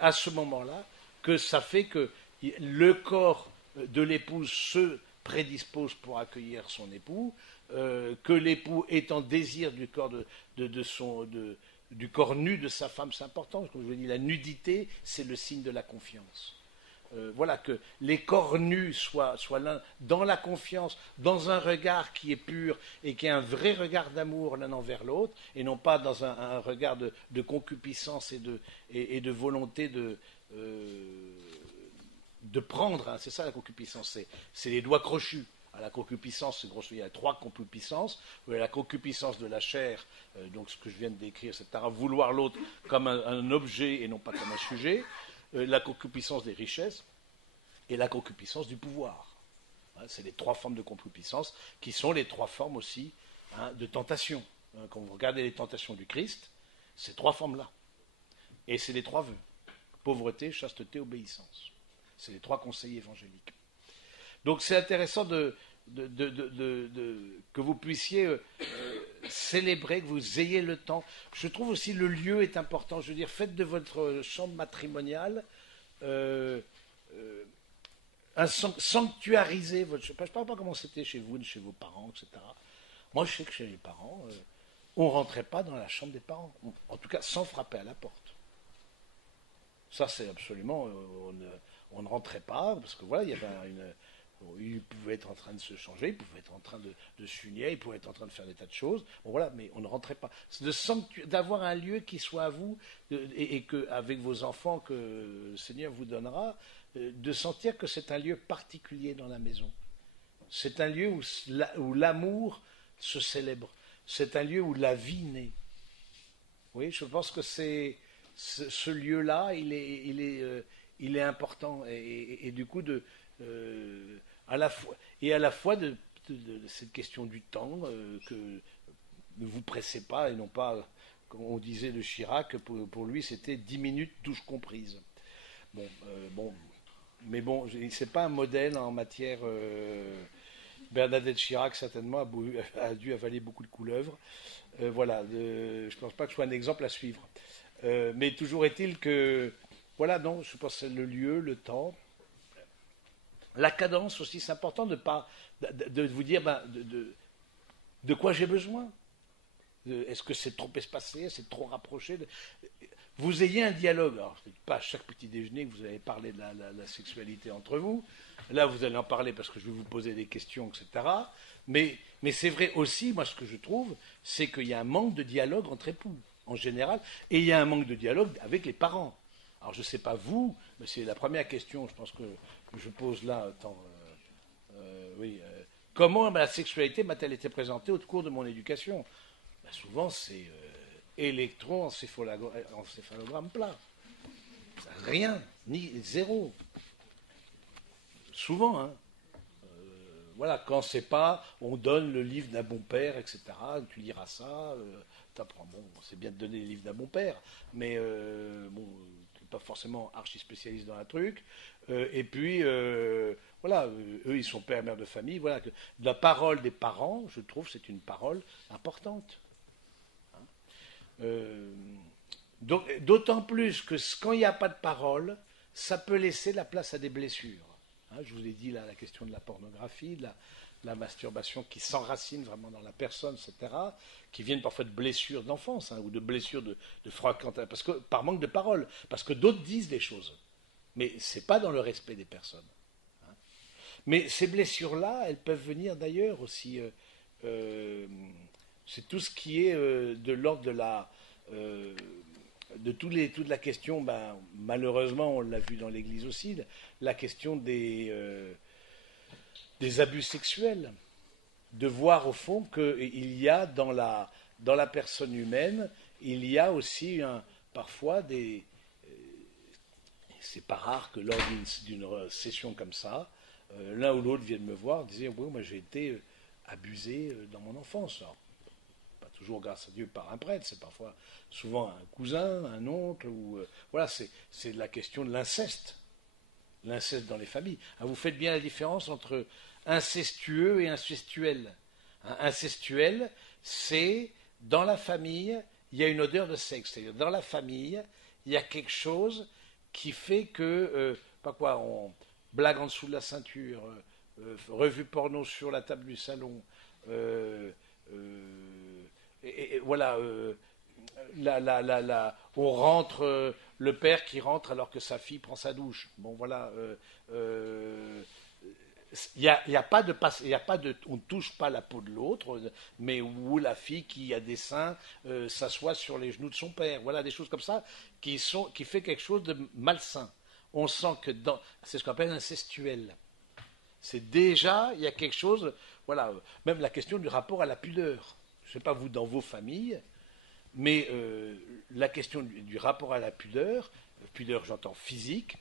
à ce moment-là, que ça fait que le corps de l'épouse se prédispose pour accueillir son époux, que l'époux est en désir du corps du corps nu de sa femme, c'est important. Comme je vous dis, la nudité, c'est le signe de la confiance. Voilà, que les corps nus soient l'un dans la confiance, dans un regard qui est pur et qui est un vrai regard d'amour l'un envers l'autre, et non pas dans un regard de concupiscence et de volonté de prendre, hein, c'est ça la concupiscence, c'est les doigts crochus. À la concupiscence, c'est grosso, il y a 3 concupiscences. Vous avez la concupiscence de la chair, donc ce que je viens de décrire, c'est-à-dire vouloir l'autre comme un objet et non pas comme un sujet. La concupiscence des richesses et la concupiscence du pouvoir. Hein, c'est les 3 formes de concupiscence qui sont les 3 formes aussi, hein, de tentation. Hein, quand vous regardez les tentations du Christ, ces 3 formes-là. Et c'est les 3 vœux. Pauvreté, chasteté, obéissance. C'est les 3 conseils évangéliques. Donc c'est intéressant que vous puissiez célébrer, que vous ayez le temps. Je trouve aussi le lieu est important. Je veux dire, faites de votre chambre matrimoniale sanctuariser votre chambre. Je ne sais pas comment c'était chez vous, chez vos parents, etc. Moi, je sais que chez les parents, on ne rentrait pas dans la chambre des parents. En tout cas, sans frapper à la porte. Ça, c'est absolument... on ne rentrait pas, parce que voilà, il y avait il pouvait être en train de se changer, il pouvait être en train de s'unir, il pouvait être en train de faire des tas de choses. Bon, voilà, mais on ne rentrait pas. C'est d'avoir un lieu qui soit à vous, et que, avec vos enfants que le Seigneur vous donnera, de sentir que c'est un lieu particulier dans la maison. C'est un lieu où l'amour se célèbre. C'est un lieu où la vie naît. Oui, je pense que ce lieu-là, il est important. Et du coup, à la fois de cette question du temps, que ne vous pressez pas, et non pas, comme on disait de Chirac, pour lui c'était 10 minutes touche comprise. Mais bon, c'est pas un modèle en matière. Bernadette Chirac certainement a dû avaler beaucoup de couleuvres. Voilà, je pense pas que ce soit un exemple à suivre. Mais toujours est-il que, voilà, non, je pense que c'est le lieu, le temps. La cadence aussi, c'est important de vous dire de quoi j'ai besoin. Est-ce que c'est trop espacé, c'est trop rapproché Vous ayez un dialogue. Alors, ce n'est pas à chaque petit déjeuner que vous allez parler de la sexualité entre vous. Là, vous allez en parler parce que je vais vous poser des questions, etc. Mais c'est vrai aussi, moi, ce que je trouve, c'est qu'il y a un manque de dialogue entre époux, en général, et il y a un manque de dialogue avec les parents. Alors, je ne sais pas vous, mais c'est la première question, je pense que je pose là. Comment la sexualité m'a-t-elle été présentée au cours de mon éducation? Souvent, c'est électroencéphalogramme plat. Rien, ni zéro. Souvent, hein. Voilà, quand c'est pas, on donne le livre d'un bon père, etc. Tu liras ça. Bon, c'est bien de donner le livre d'un bon père, mais bon, tu n'es pas forcément archi spécialiste dans un truc. Et puis, voilà, eux, ils sont pères, mères de famille. Voilà, la parole des parents, je trouve, c'est une parole importante. D'autant plus que quand il n'y a pas de parole, ça peut laisser la place à des blessures. Hein, je vous ai dit là la question de la pornographie, de la masturbation qui s'enracine vraiment dans la personne, etc., qui viennent parfois de blessures d'enfance, hein, ou de blessures de fréquentation, parce que par manque de parole, parce que d'autres disent des choses, mais c'est pas dans le respect des personnes. Hein. Mais ces blessures-là, elles peuvent venir d'ailleurs aussi. C'est tout ce qui est de l'ordre de toute la question, malheureusement, on l'a vu dans l'Église aussi, la question des abus sexuels. De voir au fond qu'il y a dans la personne humaine, il y a aussi parfois des... c'est pas rare que lors d'une session comme ça, l'un ou l'autre vienne me voir et dire oui, moi j'ai été abusé dans mon enfance. Alors, pas toujours grâce à Dieu par un prêtre, c'est parfois souvent un cousin, un oncle, ou voilà, c'est la question de l'inceste dans les familles. Alors, vous faites bien la différence entre incestueux et incestuel. Incestuel, c'est dans la famille, il y a une odeur de sexe, c'est-à-dire dans la famille, il y a quelque chose qui fait que, on blague en dessous de la ceinture, revue porno sur la table du salon, et voilà, on rentre, le père qui rentre alors que sa fille prend sa douche. Bon, voilà. Il y a pas de, on ne touche pas la peau de l'autre, mais où la fille qui a des seins s'assoit sur les genoux de son père. Voilà, des choses comme ça qui fait quelque chose de malsain. on sent que c'est ce qu'on appelle incestuel. C'est déjà, il y a quelque chose, voilà, même la question du rapport à la pudeur. Je ne sais pas vous dans vos familles, mais la question du rapport à la pudeur j'entends physique,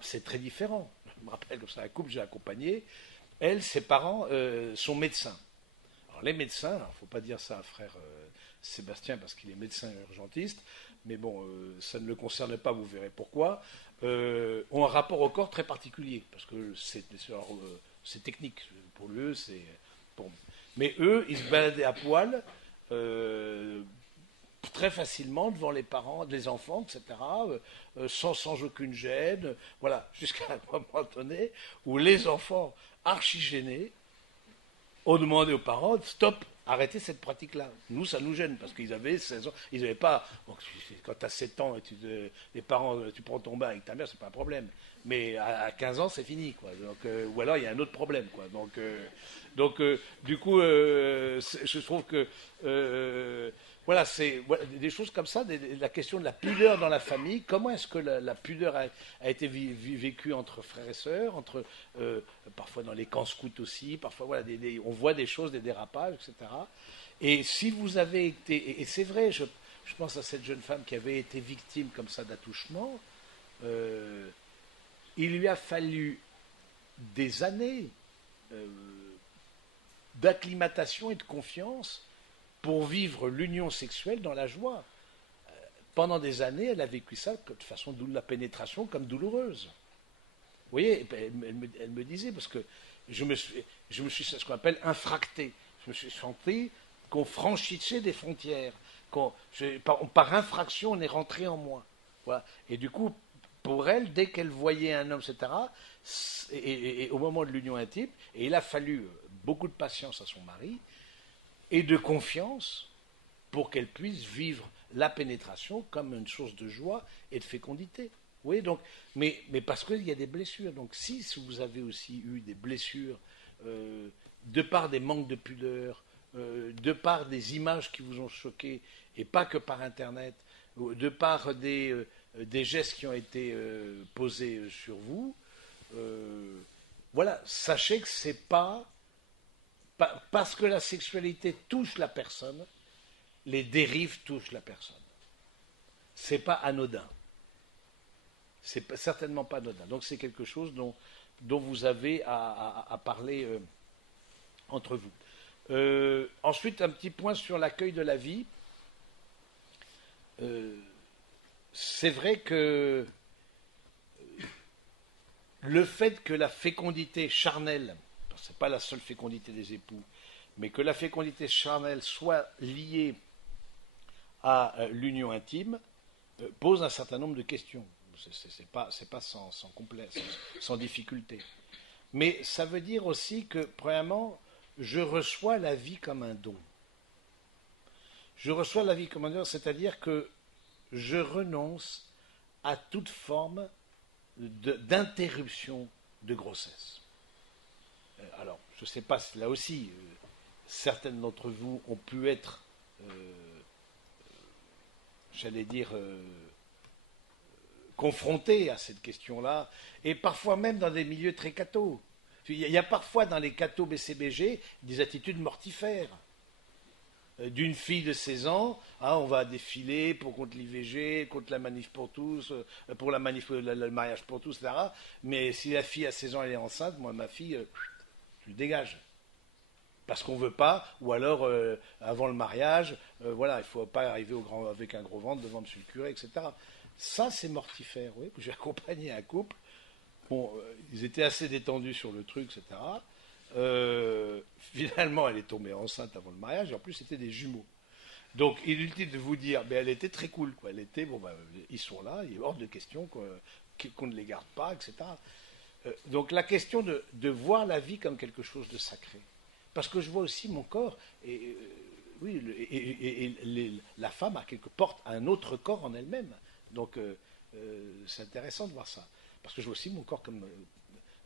c'est très différent. Je me rappelle comme ça, un couple que j'ai accompagné, elle, ses parents sont médecins. Alors les médecins, il ne faut pas dire ça à frère Sébastien parce qu'il est médecin urgentiste, mais bon, ça ne le concerne pas, vous verrez pourquoi, ont un rapport au corps très particulier, parce que c'est technique, pour eux, c'est... Bon. Mais eux, ils se baladaient à poil très facilement devant les parents, les enfants, etc., sans aucune gêne, voilà, jusqu'à un moment donné où les enfants archi gênés ont demandé aux parents, stop, arrêtez cette pratique-là. Nous, ça nous gêne, parce qu'ils avaient 16 ans, ils n'avaient pas, bon, quand tu as 7 ans, et les parents, tu prends ton bain avec ta mère, c'est pas un problème. Mais à 15 ans, c'est fini, quoi. Donc, ou alors, il y a un autre problème, quoi. Donc du coup, je trouve que, voilà, c'est des choses comme ça, la question de la pudeur dans la famille, comment est-ce que la pudeur a été vécue entre frères et sœurs, parfois dans les camps scouts aussi, parfois, voilà, on voit des choses, des dérapages, etc. Et si vous avez été, et c'est vrai, je pense à cette jeune femme qui avait été victime comme ça d'attouchement, il lui a fallu des années d'acclimatation et de confiance pour vivre l'union sexuelle dans la joie. Pendant des années, elle a vécu ça de façon de la pénétration comme douloureuse. Vous voyez, elle me disait, parce que je me suis ce qu'on appelle infracté. Je me suis senti qu'on franchissait des frontières. Par infraction, on est rentré en moi. Voilà. Et du coup, pour elle, dès qu'elle voyait un homme, etc., et au moment de l'union intime, et il a fallu beaucoup de patience à son mari, et de confiance pour qu'elle puisse vivre la pénétration comme une source de joie et de fécondité. Vous voyez, donc, mais parce qu'il y a des blessures. Donc si vous avez aussi eu des blessures de par des manques de pudeur, de par des images qui vous ont choqué, et pas que par Internet, de par des gestes qui ont été posés sur vous, voilà, sachez que c'est pas parce que la sexualité touche la personne, les dérives touchent la personne. C'est pas anodin. C'est certainement pas anodin. Donc c'est quelque chose dont vous avez à parler entre vous. Ensuite, un petit point sur l'accueil de la vie. C'est vrai que le fait que la fécondité charnelle, ce n'est pas la seule fécondité des époux, mais que la fécondité charnelle soit liée à l'union intime, pose un certain nombre de questions. C'est pas sans difficulté. Mais ça veut dire aussi que, premièrement, je reçois la vie comme un don. Je reçois la vie comme un don, c'est-à-dire que je renonce à toute forme d'interruption de grossesse. Alors, je ne sais pas, là aussi, certaines d'entre vous ont pu être, j'allais dire, confrontés à cette question-là, et parfois même dans des milieux très cathos. Il y a parfois dans les cathos BCBG des attitudes mortifères. D'une fille de 16 ans, on va défiler contre l'IVG, contre la manif pour tous, pour la manif, le mariage pour tous, etc. Mais si la fille à 16 ans elle est enceinte, moi ma fille, je lui dégage. Parce qu'on ne veut pas, ou alors avant le mariage, voilà, il ne faut pas arriver avec un gros ventre devant monsieur le curé, etc. Ça c'est mortifère, oui. J'ai accompagné un couple, bon, ils étaient assez détendus sur le truc, etc. Finalement, elle est tombée enceinte avant le mariage, et en plus, c'était des jumeaux. Donc, inutile de vous dire, mais elle était très cool, quoi. Elle était, bon, ils sont là, il est hors de question qu'on ne les garde pas, etc. Donc, la question de voir la vie comme quelque chose de sacré. Parce que je vois aussi mon corps, oui, la femme porte un autre corps en elle-même. Donc, c'est intéressant de voir ça. Parce que je vois aussi mon corps comme...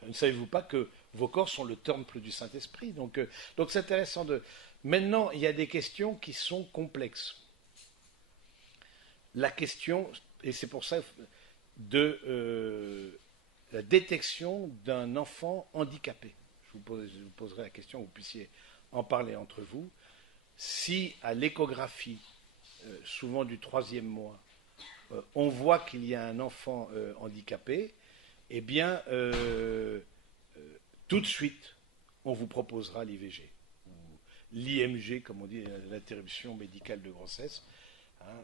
ne savez-vous pas que vos corps sont le temple du Saint-Esprit? Donc c'est intéressant de... Maintenant, il y a des questions qui sont complexes. La question, et c'est pour ça, de la détection d'un enfant handicapé. Je vous poserai la question, vous puissiez en parler entre vous. Si à l'échographie, souvent du 3e mois, on voit qu'il y a un enfant handicapé, eh bien, tout de suite, on vous proposera l'IVG, ou l'IMG, comme on dit, l'interruption médicale de grossesse, hein,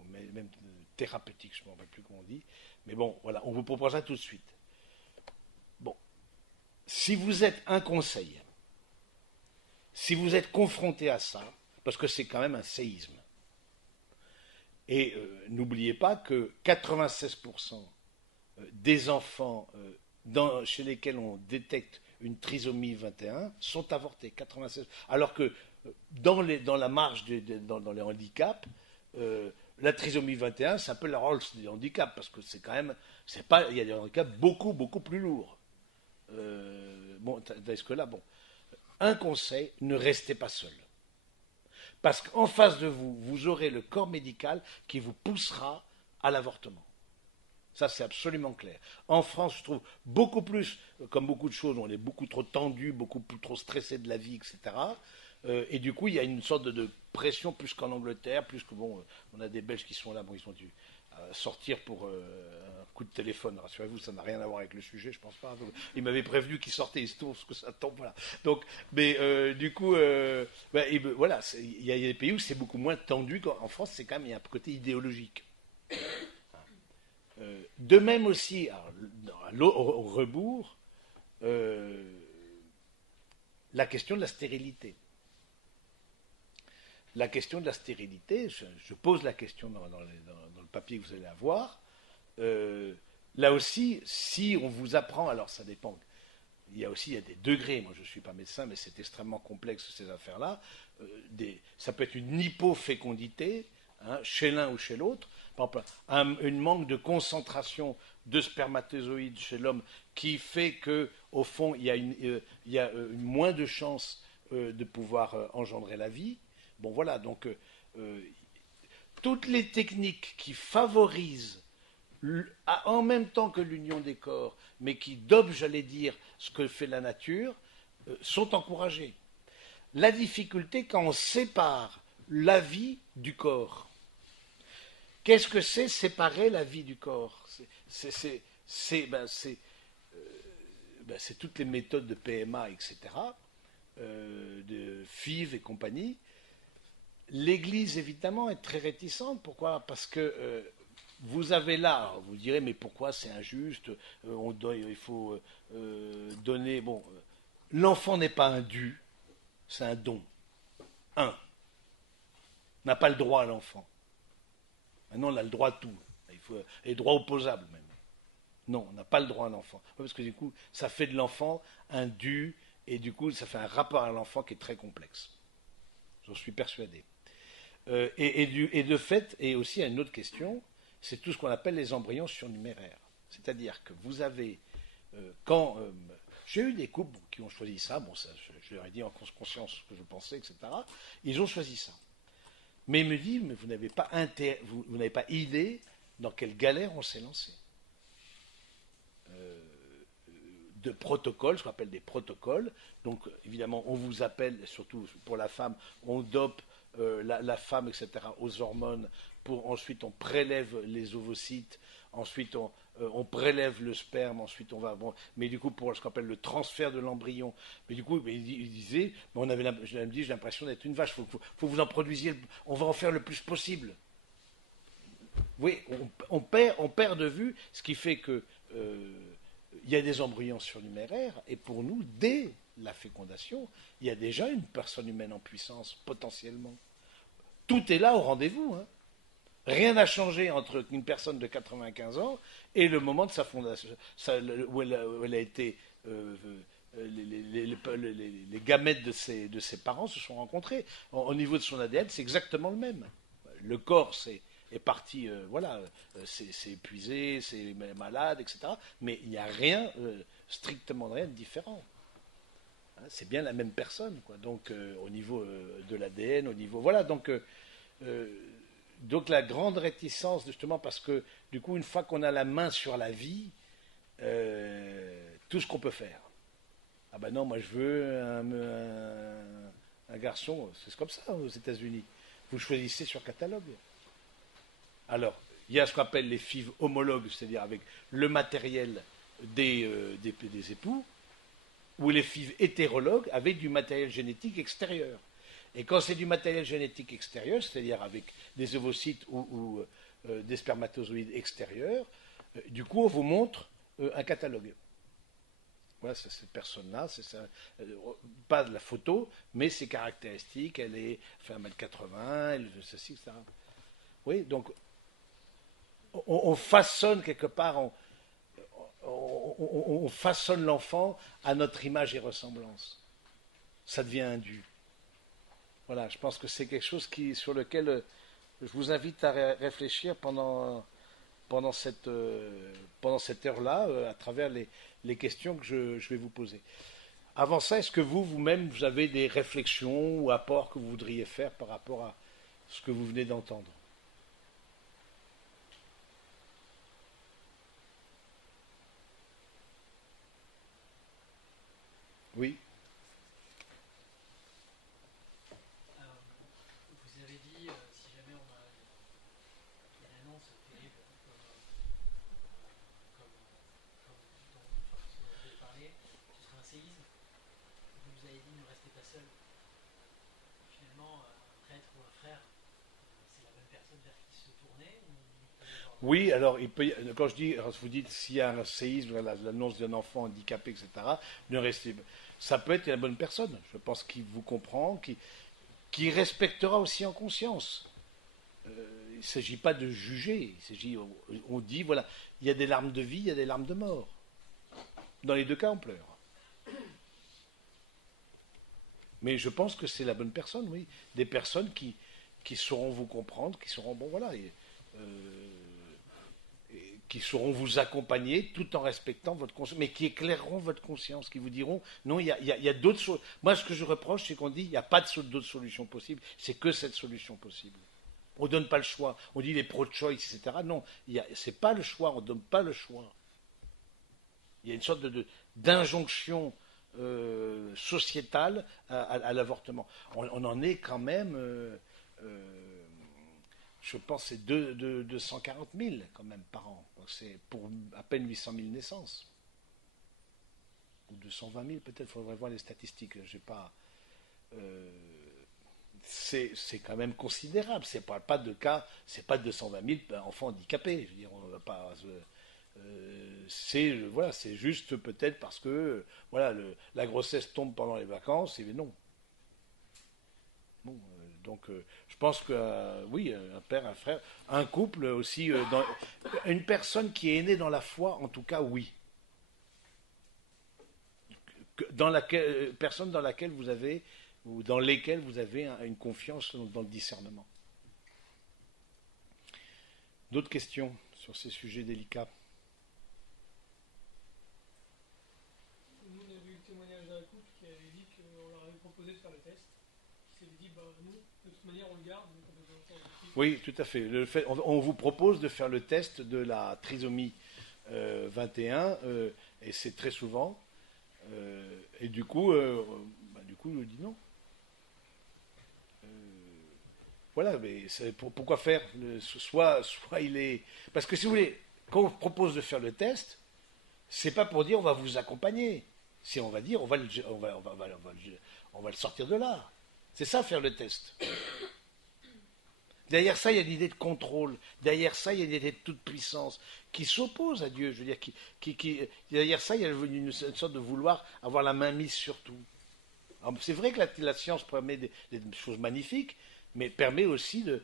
ou même thérapeutique, je ne me rappelle plus comment on dit. Mais bon, voilà, on vous proposera tout de suite. Bon, si vous êtes un conseil, si vous êtes confronté à ça, parce que c'est quand même un séisme, et n'oubliez pas que 96% des enfants chez lesquels on détecte une trisomie 21 sont avortés, 96. Alors que dans la marge, dans les handicaps, la trisomie 21, c'est un peu la Rolls des handicaps, parce que c'est quand même, il y a des handicaps beaucoup, beaucoup plus lourds. Bon, est-ce que là, bon, un conseil, ne restez pas seul. Parce qu'en face de vous, vous aurez le corps médical qui vous poussera à l'avortement. Ça, c'est absolument clair. En France, je trouve beaucoup plus, comme beaucoup de choses, on est beaucoup trop tendu, beaucoup plus trop stressé de la vie, etc. Et du coup, il y a une sorte de pression plus qu'en Angleterre, plus que, bon, on a des Belges qui sont là, bon, ils sont dû sortir pour un coup de téléphone. Rassurez-vous, ça n'a rien à voir avec le sujet, je pense pas. Donc, il m'avait prévenu qu'il sortait, il se trouve que ça tombe, voilà. Donc, mais du coup, voilà, il y a des pays où c'est beaucoup moins tendu qu'en France, c'est quand même, il y a un côté idéologique. De même aussi, alors, au rebours, la question de la stérilité. La question de la stérilité, je pose la question dans le papier que vous allez avoir. Là aussi, si on vous apprend, alors ça dépend. Il y a des degrés. Moi, je ne suis pas médecin, mais c'est extrêmement complexe ces affaires-là. Ça peut être une hypofécondité, hein, chez l'un ou chez l'autre. Par exemple, une manque de concentration de spermatozoïdes chez l'homme qui fait que, au fond, il y a moins de chances de pouvoir engendrer la vie. Bon, voilà. Donc, toutes les techniques qui favorisent en même temps que l'union des corps, mais qui dopent, j'allais dire, ce que fait la nature, sont encouragées. La difficulté, quand on sépare la vie du corps, qu'est-ce que c'est séparer la vie du corps? C'est toutes les méthodes de PMA, etc., de FIV et compagnie. L'Église, évidemment, est très réticente. Pourquoi? Parce que vous avez là, vous direz, mais pourquoi c'est injuste? Il faut donner. Bon, l'enfant n'est pas un dû, c'est un don. On n'a pas le droit à l'enfant. Maintenant, on a le droit à tout. Il faut les droits opposables même. Non, on n'a pas le droit à l'enfant. Parce que du coup, ça fait de l'enfant un dû, et du coup, ça fait un rapport à l'enfant qui est très complexe. J'en suis persuadé. Et de fait, et aussi à une autre question, c'est tout ce qu'on appelle les embryons surnuméraires. C'est-à-dire que vous avez, j'ai eu des couples qui ont choisi ça, bon, ça, je leur ai dit en conscience ce que je pensais, etc. Ils ont choisi ça. Mais il me dit, mais vous n'avez pas idée dans quelle galère on s'est lancé. De protocoles, ce qu'on appelle des protocoles. Donc, évidemment, on vous appelle, surtout pour la femme, on dope la femme, etc., aux hormones. Ensuite, on prélève les ovocytes. Ensuite, on prélève le sperme. Ensuite, on va. Bon, mais du coup, pour ce qu'on appelle le transfert de l'embryon. Mais du coup, il disait, mais j'ai l'impression d'être une vache. Faut vous en produisiez. On va en faire le plus possible. Oui, on perd de vue, ce qui fait que il y a des embryons surnuméraires, et pour nous, dès la fécondation, il y a déjà une personne humaine en puissance, potentiellement. Tout est là au rendez-vous. Hein. Rien n'a changé entre une personne de 95 ans et le moment de sa fondation, où elle a été. Les gamètes de ses parents se sont rencontrés. Au niveau de son ADN, c'est exactement le même. Le corps, est parti, voilà, c'est épuisé, c'est malade, etc. Mais il n'y a rien, strictement rien de différent. Hein, c'est bien la même personne, quoi. Donc, au niveau de l'ADN, au niveau, voilà. Donc, donc la grande réticence, justement, parce que du coup, une fois qu'on a la main sur la vie, tout ce qu'on peut faire. Ah ben non, moi je veux un garçon, c'est comme ça aux États-Unis. Vous choisissez sur catalogue. Alors, il y a ce qu'on appelle les FIV homologues, c'est-à-dire avec le matériel des époux, ou les FIV hétérologues avec du matériel génétique extérieur. Et quand c'est du matériel génétique extérieur, c'est-à-dire avec des ovocytes ou des spermatozoïdes extérieurs, du coup, on vous montre un catalogue. Voilà, c'est cette personne-là, c'est ça, pas de la photo, mais ses caractéristiques, elle fait 1m80, elle fait ceci, etc. Oui, donc on façonne quelque part, on façonne l'enfant à notre image et ressemblance. Ça devient un dû. Voilà, je pense que c'est quelque chose sur lequel je vous invite à réfléchir pendant cette heure-là, à travers les questions que je vais vous poser. Avant ça, est-ce que vous-même, vous avez des réflexions ou apports que vous voudriez faire par rapport à ce que vous venez d'entendre? Oui. Vous avez dit, si jamais on a une annonce terrible dont vous avez parlé, ce sera un séisme. Vous avez dit ne restez pas seul. Finalement, un prêtre ou un frère, c'est la bonne personne vers qui se tourner ou Oui, alors quand vous dites s'il y a un séisme, l'annonce d'un enfant handicapé, etc., ne restez, ça peut être la bonne personne. Je pense qu'il vous comprend, qui respectera aussi en conscience. Il ne s'agit pas de juger, on dit, voilà, il y a des larmes de vie, il y a des larmes de mort. Dans les deux cas, on pleure. Mais je pense que c'est la bonne personne, oui. Des personnes qui sauront vous comprendre, qui sauront, bon voilà, qui sauront vous accompagner tout en respectant votre conscience, mais qui éclaireront votre conscience, qui vous diront, non, il y a d'autres choses. Moi, ce que je reproche, c'est qu'on dit, il n'y a pas d'autres solutions possibles, c'est que cette solution possible. On ne donne pas le choix. On dit les pro-choice, etc. Non, c'est pas le choix, on ne donne pas le choix. Il y a une sorte d'injonction sociétale à l'avortement. On en est quand même, je pense, c'est 240 000 quand même par an. C'est pour à peine 800 000 naissances. Ou 220 000 peut-être, il faudrait voir les statistiques. J'ai pas. C'est quand même considérable. C'est pas de cas, c'est pas 220 000 enfants handicapés. Je veux dire, on va pas. C'est juste peut-être parce que voilà, la grossesse tombe pendant les vacances. Et non. Bon, donc, je pense que oui, un père, un frère, un couple aussi, une personne qui est née dans la foi, en tout cas, oui. Personne dans laquelle vous avez ou dans lesquelles vous avez une confiance dans le discernement. D'autres questions sur ces sujets délicats? Nous, on a vu le témoignage d'un couple qui avait dit qu'on leur avait proposé de faire le test. Qui s'est dit, bah, nous, de toute manière, on le garde, donc on a besoin de faire le test. Oui, tout à fait. On vous propose de faire le test de la trisomie 21, et c'est très souvent. Et du coup, je dis non. Voilà, mais pourquoi faire soit il est. Parce que si vous voulez, quand on vous propose de faire le test, c'est pas pour dire on va vous accompagner. C'est on va dire on va le sortir de là. C'est ça faire le test. Derrière ça, il y a l'idée de contrôle. Derrière ça, il y a l'idée de toute puissance qui s'oppose à Dieu. Je veux dire, derrière ça, il y a une sorte de vouloir avoir la main mise sur tout. C'est vrai que la science permet des choses magnifiques, mais permet aussi de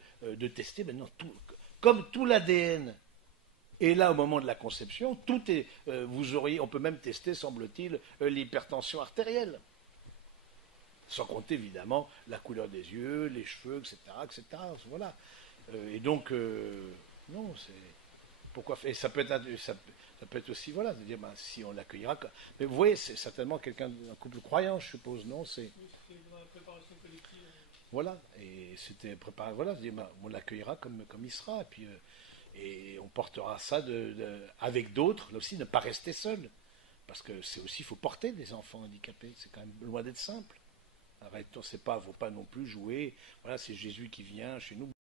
tester maintenant tout. Comme tout l'ADN est là au moment de la conception, tout est. On peut même tester, semble-t-il, l'hypertension artérielle. Sans compter évidemment la couleur des yeux, les cheveux, etc. etc. Voilà. Et donc, non, c'est. Pourquoi faire. Et ça peut être aussi, voilà, de dire, ben, si on l'accueillera. Mais vous voyez, c'est certainement un couple croyant, je suppose, non? C'était dans la préparation collective. Voilà, et c'était préparé, voilà, je dis, bah, on l'accueillera comme il sera, et on portera ça avec d'autres, là aussi, ne pas rester seul, parce que c'est aussi, il faut porter des enfants handicapés, c'est quand même loin d'être simple. Arrêtons, c'est pas, faut pas non plus jouer, voilà, c'est Jésus qui vient chez nous.